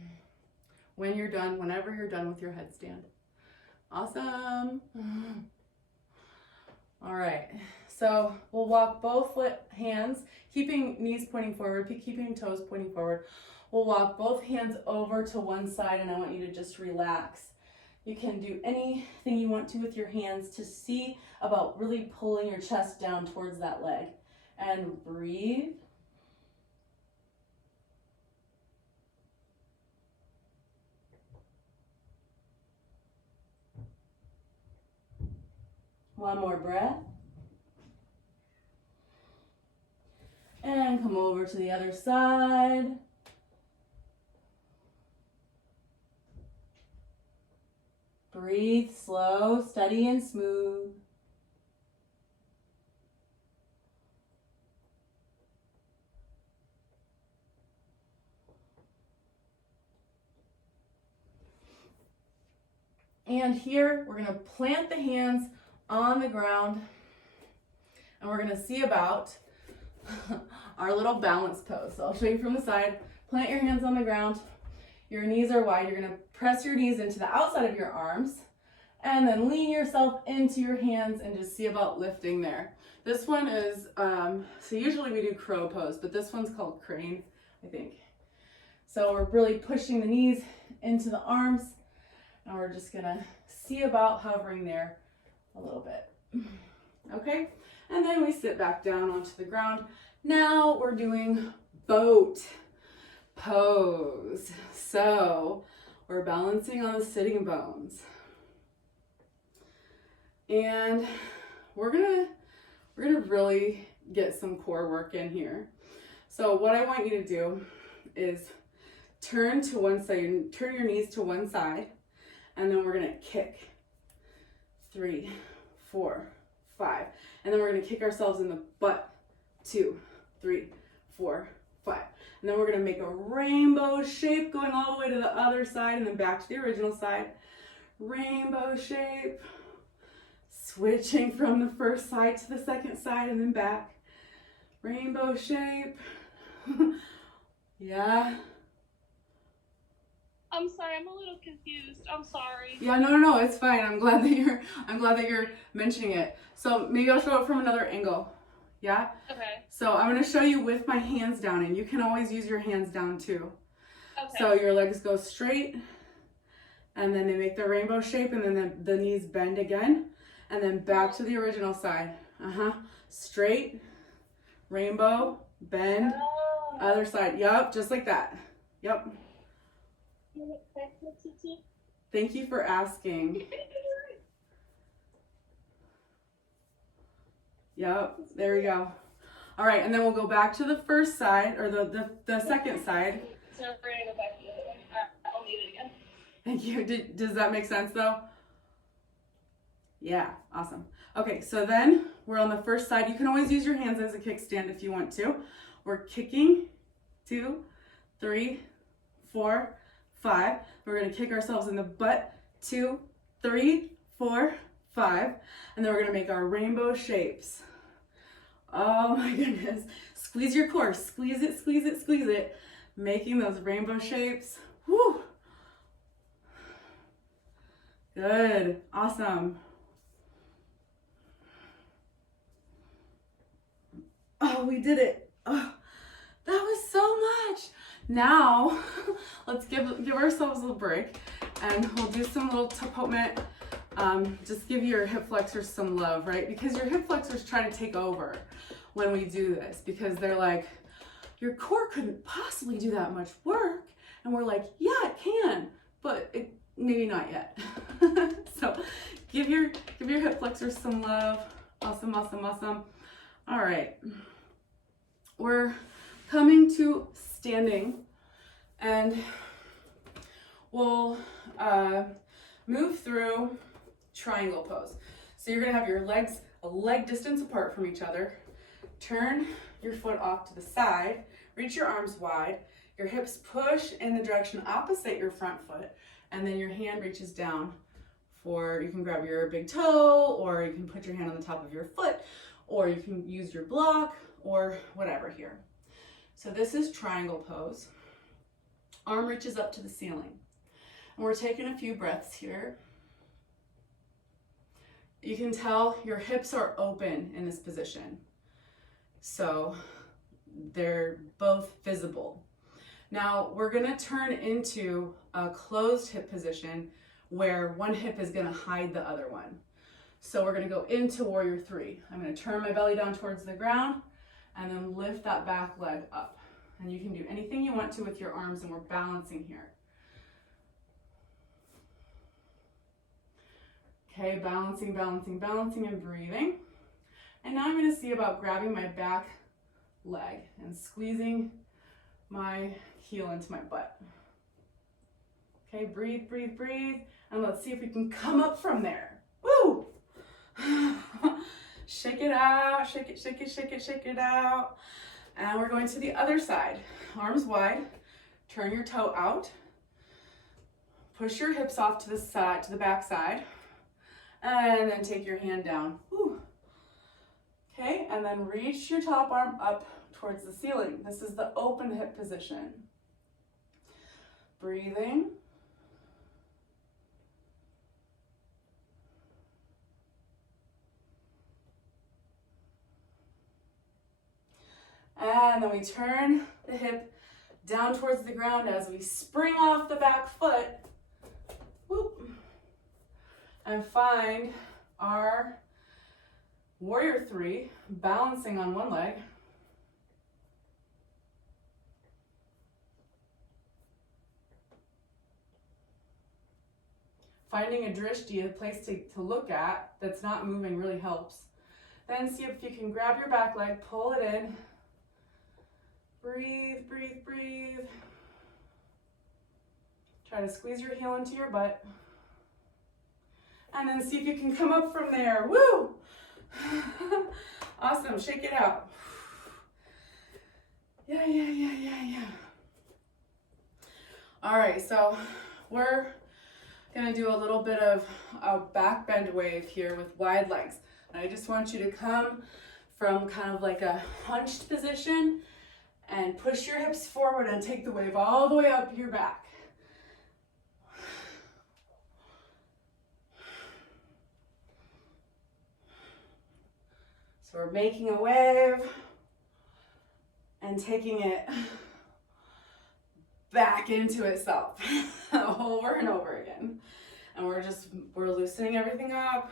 you're done, whenever you're done with your headstand. Awesome. All right, so we'll walk both hands, keeping knees pointing forward, keeping toes pointing forward. We'll walk both hands over to one side, and I want you to just relax. You can do anything you want to with your hands to see about really pulling your chest down towards that leg. And breathe. One more breath. And come over to the other side. Breathe slow, steady, and smooth. And here, we're going to plant the hands on the ground, and we're going to see about our little balance pose. So I'll show you from the side. Plant your hands on the ground. Your knees are wide. You're going to press your knees into the outside of your arms, and then lean yourself into your hands and just see about lifting there. This one is, so usually we do crow pose, but this one's called crane, I think. So we're really pushing the knees into the arms, and we're just going to see about hovering there a little bit. Okay, and then we sit back down onto the ground. Now we're doing boat pose. So we're balancing on the sitting bones. And we're gonna really get some core work in here. So what I want you to do is turn to one side, turn your knees to one side, and then we're gonna kick. 3, 4, 5. And then we're gonna kick ourselves in the butt. 2, 3, 4, 5. And then we're gonna make a rainbow shape going all the way to the other side and then back to the original side. Rainbow shape. Switching from the first side to the second side and then back. Rainbow shape. Yeah. I'm sorry, I'm a little confused. I'm sorry. Yeah, no, it's fine. I'm glad that you're mentioning it. So maybe I'll show it from another angle. Yeah? Okay. So I'm gonna show you with my hands down, and you can always use your hands down too. Okay. So your legs go straight, and then they make the rainbow shape, and then the knees bend again, and then back to the original side. Straight, rainbow, bend, other side. Yup, just like that. Yep. Thank you for asking. Yep, there we go. All right, and then we'll go back to the first side, or the second side. So we're gonna go back to the other one. I'll need it again. Thank you. Does that make sense though? Yeah, awesome. Okay, so then we're on the first side. You can always use your hands as a kickstand if you want to. We're kicking, 2, 3, 4, 5. We're gonna kick ourselves in the butt, 2, 3, 4, 5. And then we're gonna make our rainbow shapes. Oh my goodness. Squeeze your core, squeeze it, squeeze it, squeeze it. Making those rainbow shapes. Whew. Good. Awesome. Oh, we did it. Oh, that was so much. Now, let's give ourselves a break and we'll do some little tapotment. Just give your hip flexors some love, right? Because your hip flexors try to take over when we do this because they're like, your core couldn't possibly do that much work. And we're like, yeah, it can, but maybe not yet. So give your hip flexors some love. Awesome, awesome, awesome. All right. We're coming to standing and we'll move through triangle pose. So you're gonna have your legs a leg distance apart from each other. Turn your foot off to the side, reach your arms wide, your hips push in the direction opposite your front foot, and then your hand reaches down for, you can grab your big toe, or you can put your hand on the top of your foot, or you can use your block, or whatever here. So this is triangle pose. Arm reaches up to the ceiling. And we're taking a few breaths here. You can tell your hips are open in this position. So they're both visible. Now we're gonna turn into a closed hip position where one hip is gonna hide the other one. So we're gonna go into warrior three. I'm gonna turn my belly down towards the ground and then lift that back leg up. And you can do anything you want to with your arms, and we're balancing here. Okay, balancing, balancing, balancing, and breathing. And now I'm gonna see about grabbing my back leg and squeezing my heel into my butt. Okay, breathe, breathe, breathe. And let's see if we can come up from there. Woo! Shake it out, shake it, shake it, shake it, shake it out. And we're going to the other side. Arms wide, turn your toe out. Push your hips off to the side, to the back side. And then take your hand down. Woo. Okay, and then reach your top arm up towards the ceiling. This is the open hip position. Breathing. And then we turn the hip down towards the ground as we spring off the back foot. Whoop. And find our warrior three, balancing on one leg. Finding a drishti, a place to look at that's not moving, really helps. Then see if you can grab your back leg, pull it in. Breathe, breathe, breathe. Try to squeeze your heel into your butt. And then see if you can come up from there. Woo! Awesome, shake it out. Yeah, yeah, yeah, yeah, yeah. All right, so we're gonna do a little bit of a back bend wave here with wide legs. And I just want you to come from kind of like a hunched position and push your hips forward and take the wave all the way up your back. So we're making a wave and taking it back into itself over and over again. And we're loosening everything up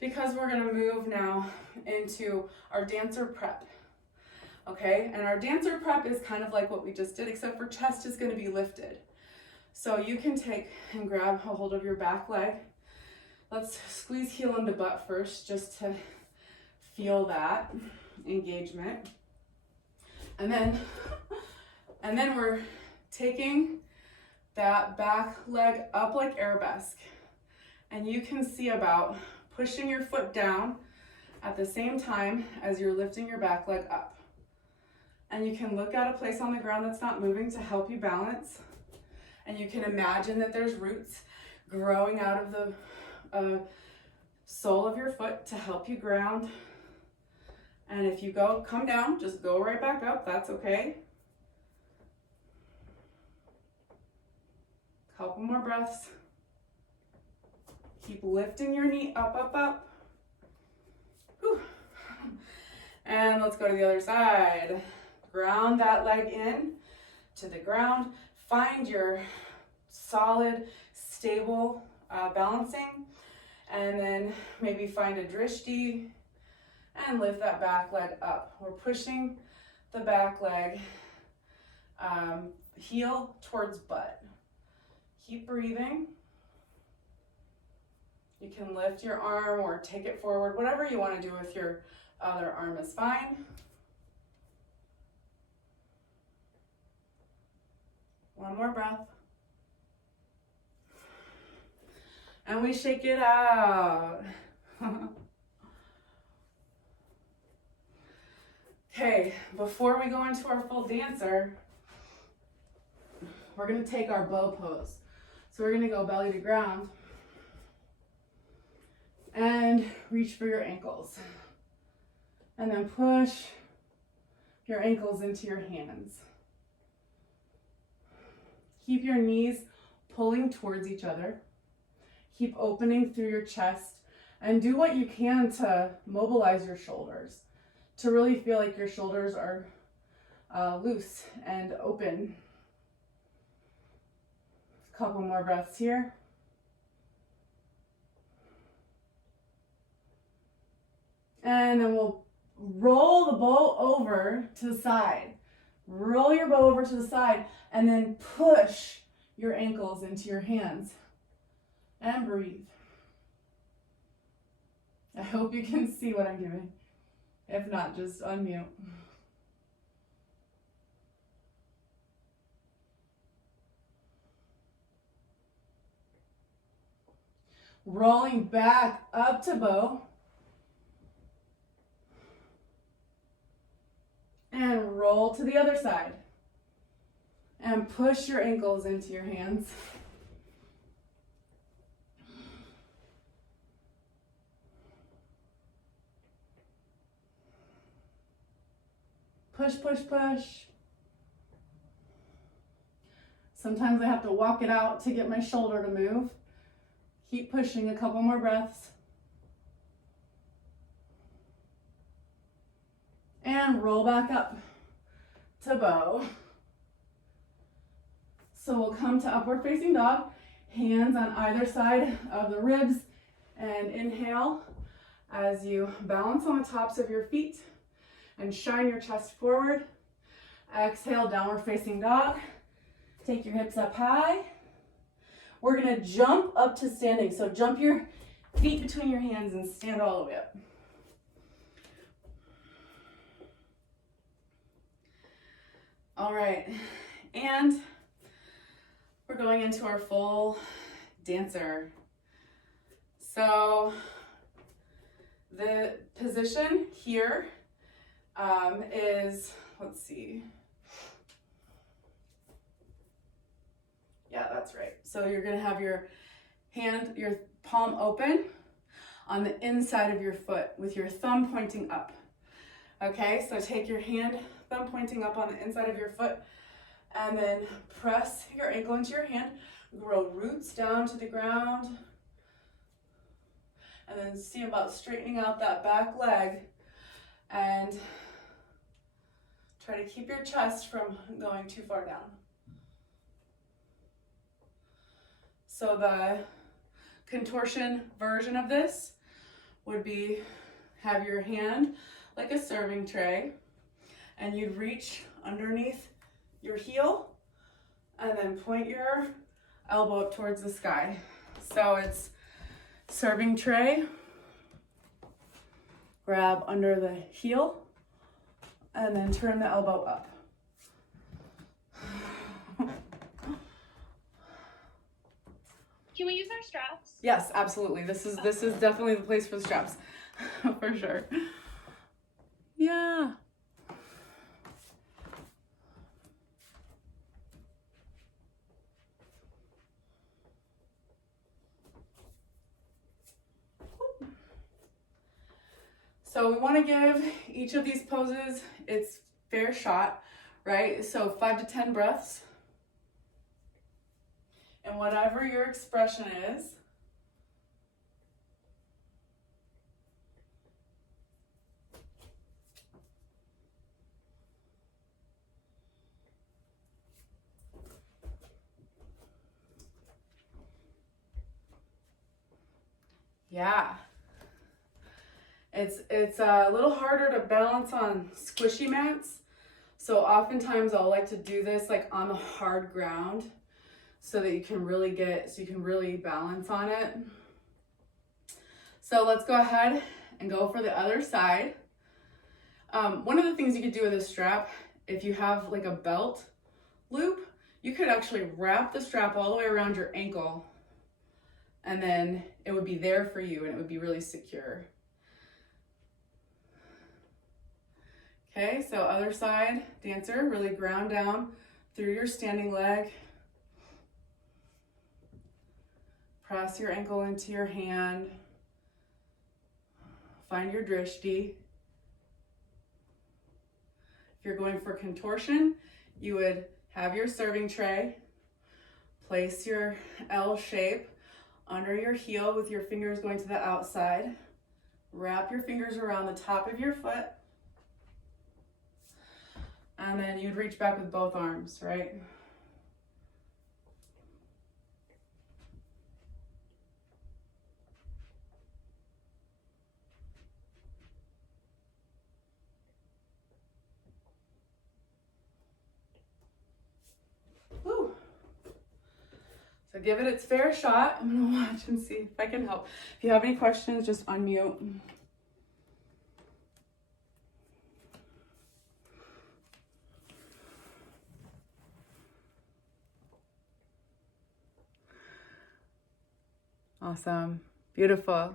because we're gonna move now into our dancer prep. Okay, and our dancer prep is kind of like what we just did, except for chest is gonna be lifted. So you can take and grab a hold of your back leg. Let's squeeze heel into butt first, just to feel that engagement. And then we're taking that back leg up like arabesque. And you can see about pushing your foot down at the same time as you're lifting your back leg up. And you can look at a place on the ground that's not moving to help you balance. And you can imagine that there's roots growing out of the sole of your foot to help you ground. And if you come down, just go right back up, that's okay. Couple more breaths. Keep lifting your knee up, up, up. Whew. And let's go to the other side. Ground that leg in to the ground. Find your solid, stable balancing. And then maybe find a drishti and lift that back leg up. We're pushing the back leg heel towards butt. Keep breathing. You can lift your arm or take it forward. Whatever you want to do with your other arm is fine. One more breath. And we shake it out. Okay, before we go into our full dancer, we're gonna take our bow pose. So we're gonna go belly to ground and reach for your ankles. And then push your ankles into your hands. Keep your knees pulling towards each other. Keep opening through your chest and do what you can to mobilize your shoulders, to really feel like your shoulders are loose and open. A couple more breaths here. And then we'll roll the bow over to the side. Roll your bow over to the side and then push your ankles into your hands. And breathe. I hope you can see what I'm doing. If not, just unmute. Rolling back up to bow. And roll to the other side. And push your ankles into your hands. Push, push, push. Sometimes I have to walk it out to get my shoulder to move. Keep pushing, a couple more breaths. And roll back up to bow. So we'll come to upward facing dog, hands on either side of the ribs, and inhale as you balance on the tops of your feet and shine your chest forward. Exhale, downward facing dog. Take your hips up high. We're gonna jump up to standing. So jump your feet between your hands and stand all the way up. All right, and we're going into our full dancer. So the position here is, let's see. Yeah, that's right. So you're gonna have your hand, your palm open on the inside of your foot with your thumb pointing up. Okay, so take your hand, thumb pointing up on the inside of your foot, and then press your ankle into your hand, grow roots down to the ground, and then see about straightening out that back leg and try to keep your chest from going too far down. So the contortion version of this would be have your hand like a serving tray and you'd reach underneath your heel and then point your elbow up towards the sky. So it's serving tray, grab under the heel, and then turn the elbow up. Can we use our straps? Yes, absolutely. This is definitely the place for the straps, for sure. Yeah. So we want to give each of these poses its fair shot, right? So 5 to 10 breaths. And whatever your expression is, Yeah. It's a little harder to balance on squishy mats. So oftentimes I'll like to do this like on the hard ground so that you can really balance on it. So let's go ahead and go for the other side. One of the things you could do with a strap, if you have like a belt loop, you could actually wrap the strap all the way around your ankle, and then it would be there for you and it would be really secure. Okay, so other side, dancer, really ground down through your standing leg. Press your ankle into your hand. Find your drishti. If you're going for contortion, you would have your serving tray. Place your L shape under your heel with your fingers going to the outside. Wrap your fingers around the top of your foot. And then you'd reach back with both arms, right? Woo. So give it its fair shot. I'm gonna watch and see if I can help. If you have any questions, just unmute. Awesome. Beautiful.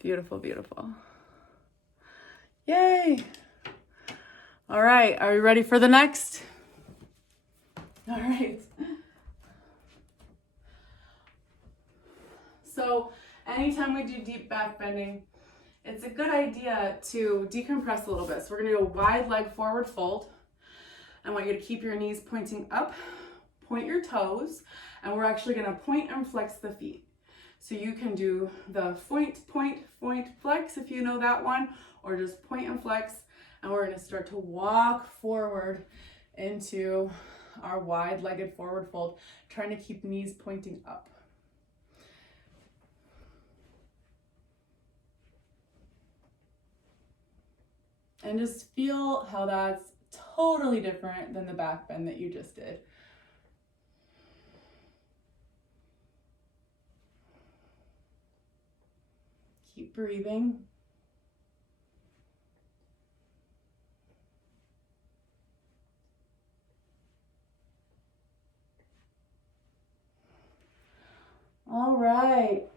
Beautiful, beautiful. Yay. All right, are we ready for the next? All right. So anytime we do deep back bending, it's a good idea to decompress a little bit. So we're gonna do a wide leg forward fold. I want you to keep your knees pointing up, point your toes, and we're actually gonna point and flex the feet. So you can do the point, point, point, flex if you know that one, or just point and flex. And we're gonna start to walk forward into our wide-legged forward fold, trying to keep knees pointing up. And just feel how that's totally different than the back bend that you just did. Keep breathing. All right.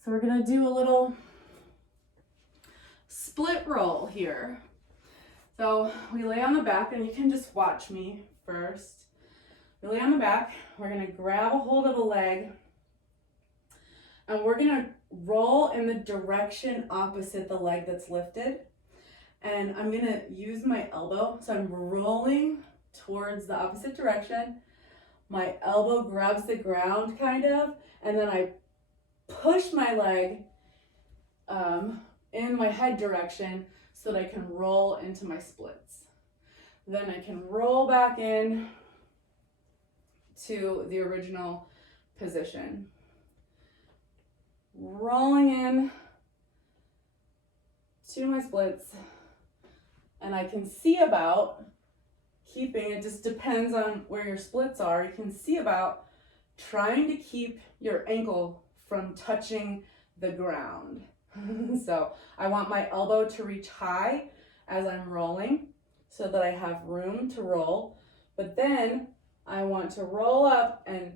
So we're gonna do a little split roll here. So we lay on the back, and you can just watch me first. We lay on the back, we're gonna grab a hold of a leg, and we're gonna roll in the direction opposite the leg that's lifted. And I'm gonna use my elbow, so I'm rolling towards the opposite direction. My elbow grabs the ground kind of, and then I push my leg in my head direction so that I can roll into my splits. Then I can roll back in to the original position. Rolling in to my splits, and I can see about keeping, it just depends on where your splits are, you can see about trying to keep your ankle from touching the ground. So I want my elbow to reach high as I'm rolling so that I have room to roll, but then I want to roll up and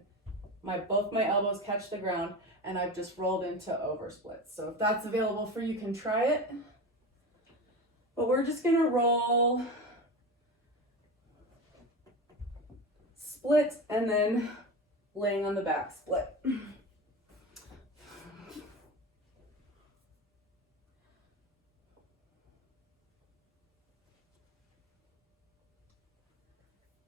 both my elbows catch the ground, and I've just rolled into over splits. So if that's available for you, can try it. But we're just gonna roll, split, and then laying on the back split.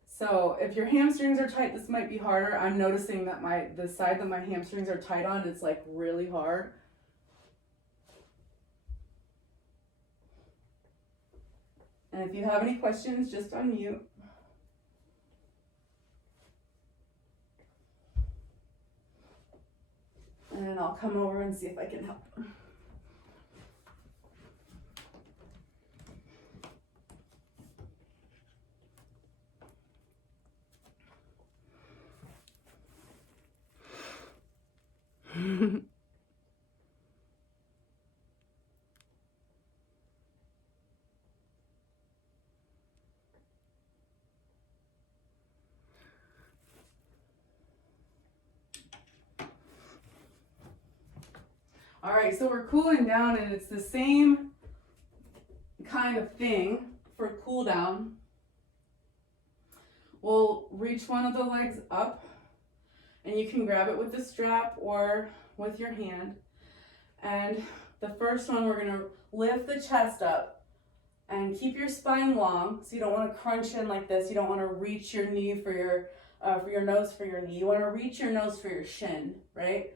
So if your hamstrings are tight, this might be harder. I'm noticing that the side that my hamstrings are tight on, it's like really hard. And if you have any questions, just unmute. I'll come over and see if I can help. All right, so we're cooling down, and it's the same kind of thing for cool down. We'll reach one of the legs up, and you can grab it with the strap or with your hand. And the first one, we're gonna lift the chest up and keep your spine long. So you don't want to crunch in like this. You don't want to reach your knee for your nose for your knee. You want to reach your nose for your shin, right?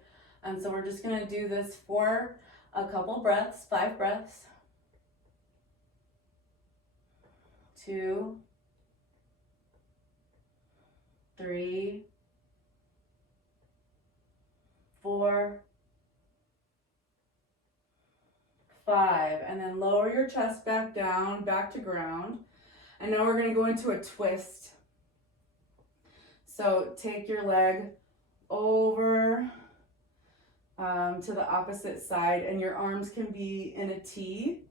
And so we're just gonna do this for a couple breaths, 5 breaths. 2, 3, 4, 5, and then lower your chest back down, back to ground. And now we're gonna go into a twist. So take your leg over to the opposite side, and your arms can be in a T.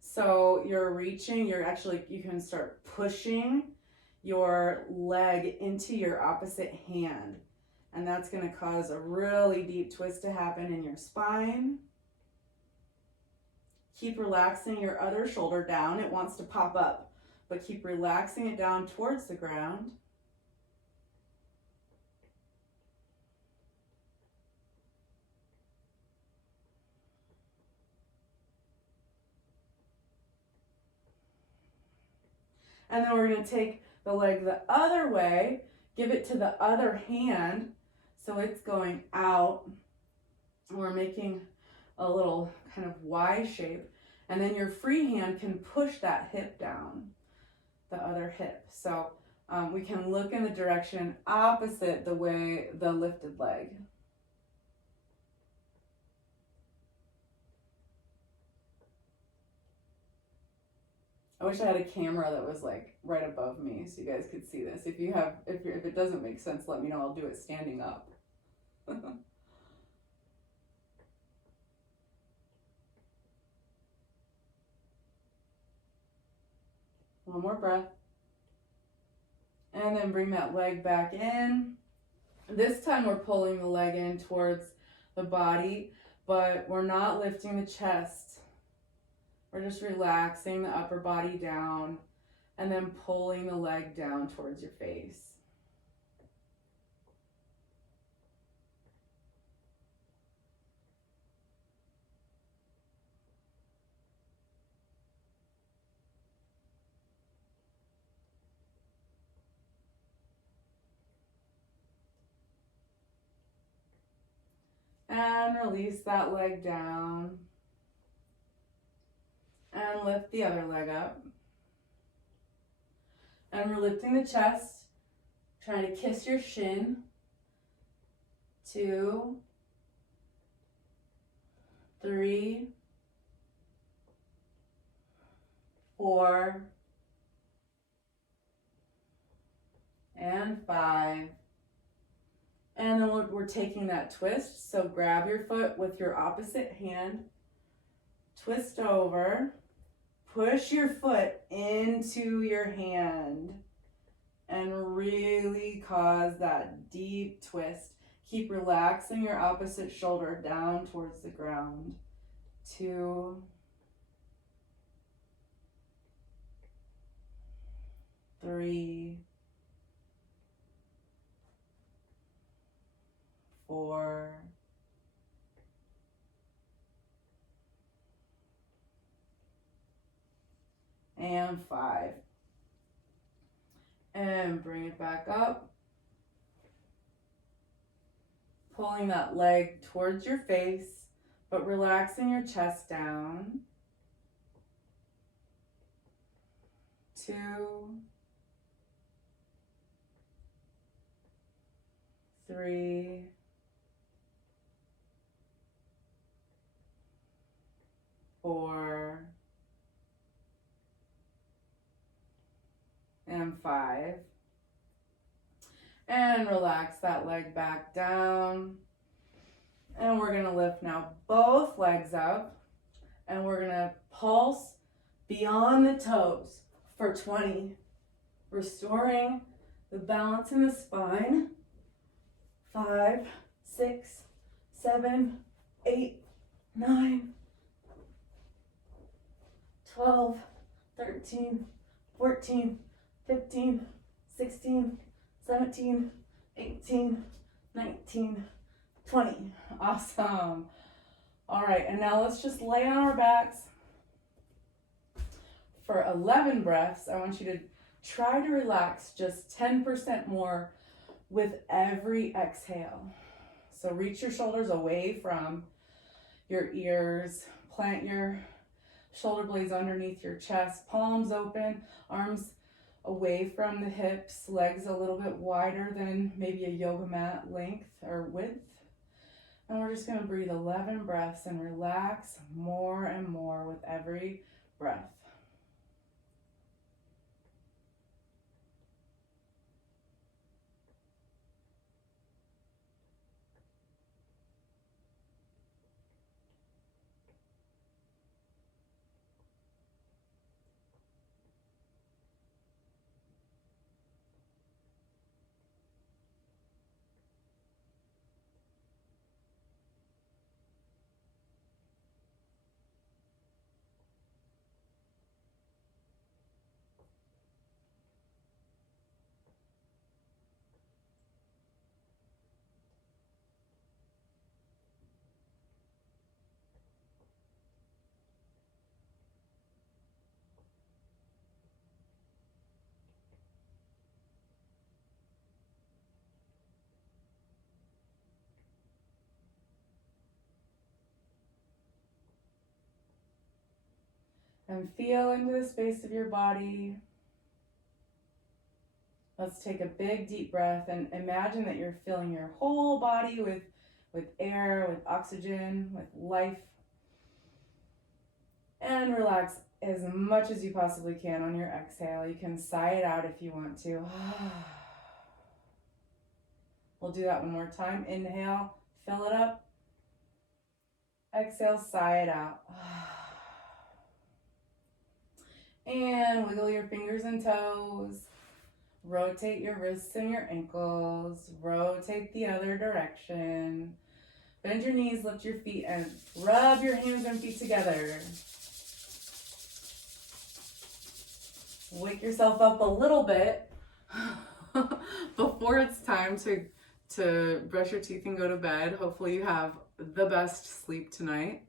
So you're reaching, you can start pushing your leg into your opposite hand. And that's gonna cause a really deep twist to happen in your spine. Keep relaxing your other shoulder down. It wants to pop up, but keep relaxing it down towards the ground. And then we're going to take the leg the other way, give it to the other hand, so it's going out. We're making a little kind of Y shape, and then your free hand can push that hip down, the other hip. So we can look in the direction opposite the way the lifted leg. I wish I had a camera that was like right above me so you guys could see this. If it doesn't make sense, let me know. I'll do it standing up. One more breath. And then bring that leg back in. This time we're pulling the leg in towards the body, but we're not lifting the chest. We're just relaxing the upper body down and then pulling the leg down towards your face. And release that leg down. And lift the other leg up. And we're lifting the chest, trying to kiss your shin. 2, 3, 4, and 5. And then we're taking that twist. So grab your foot with your opposite hand, twist over, push your foot into your hand, and really cause that deep twist. Keep relaxing your opposite shoulder down towards the ground. 2, 3, 4, and 5. And bring it back up. Pulling that leg towards your face, but relaxing your chest down. 2, 3, And relax that leg back down. And we're gonna lift now both legs up. And we're gonna pulse beyond the toes for 20. Restoring the balance in the spine. 5, 6, 7, 8, 9, 12, 13, 14, 15, 16, 17, 18, 19, 20. Awesome. All right, and now let's just lay on our backs for 11 breaths. I want you to try to relax just 10% more with every exhale. So reach your shoulders away from your ears. Plant your shoulder blades underneath your chest. Palms open, arms away from the hips, legs a little bit wider than maybe a yoga mat length or width. And we're just gonna breathe 11 breaths and relax more and more with every breath. And feel into the space of your body. Let's take a big deep breath and imagine that you're filling your whole body with air, with oxygen, with life. And relax as much as you possibly can on your exhale. You can sigh it out if you want to. We'll do that one more time. Inhale, fill it up. Exhale, sigh it out. And wiggle your fingers and toes. Rotate your wrists and your ankles. Rotate the other direction. Bend your knees, lift your feet, and rub your hands and feet together. Wake yourself up a little bit before it's time to brush your teeth and go to bed. Hopefully you have the best sleep tonight.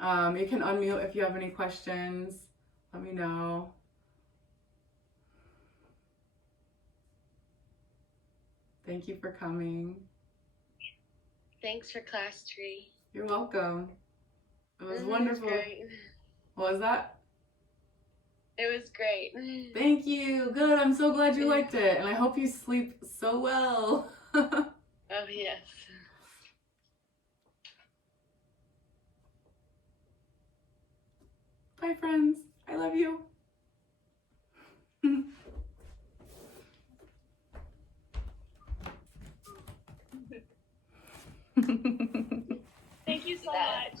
You can unmute if you have any questions. Let me know. Thank you for coming. Thanks for class, Tree. You're welcome. It was wonderful. It was great. What was that? It was great. Thank you. Good. I'm so glad you liked it. And I hope you sleep so well. Oh, yes. Bye, friends. I love you. Thank you so much.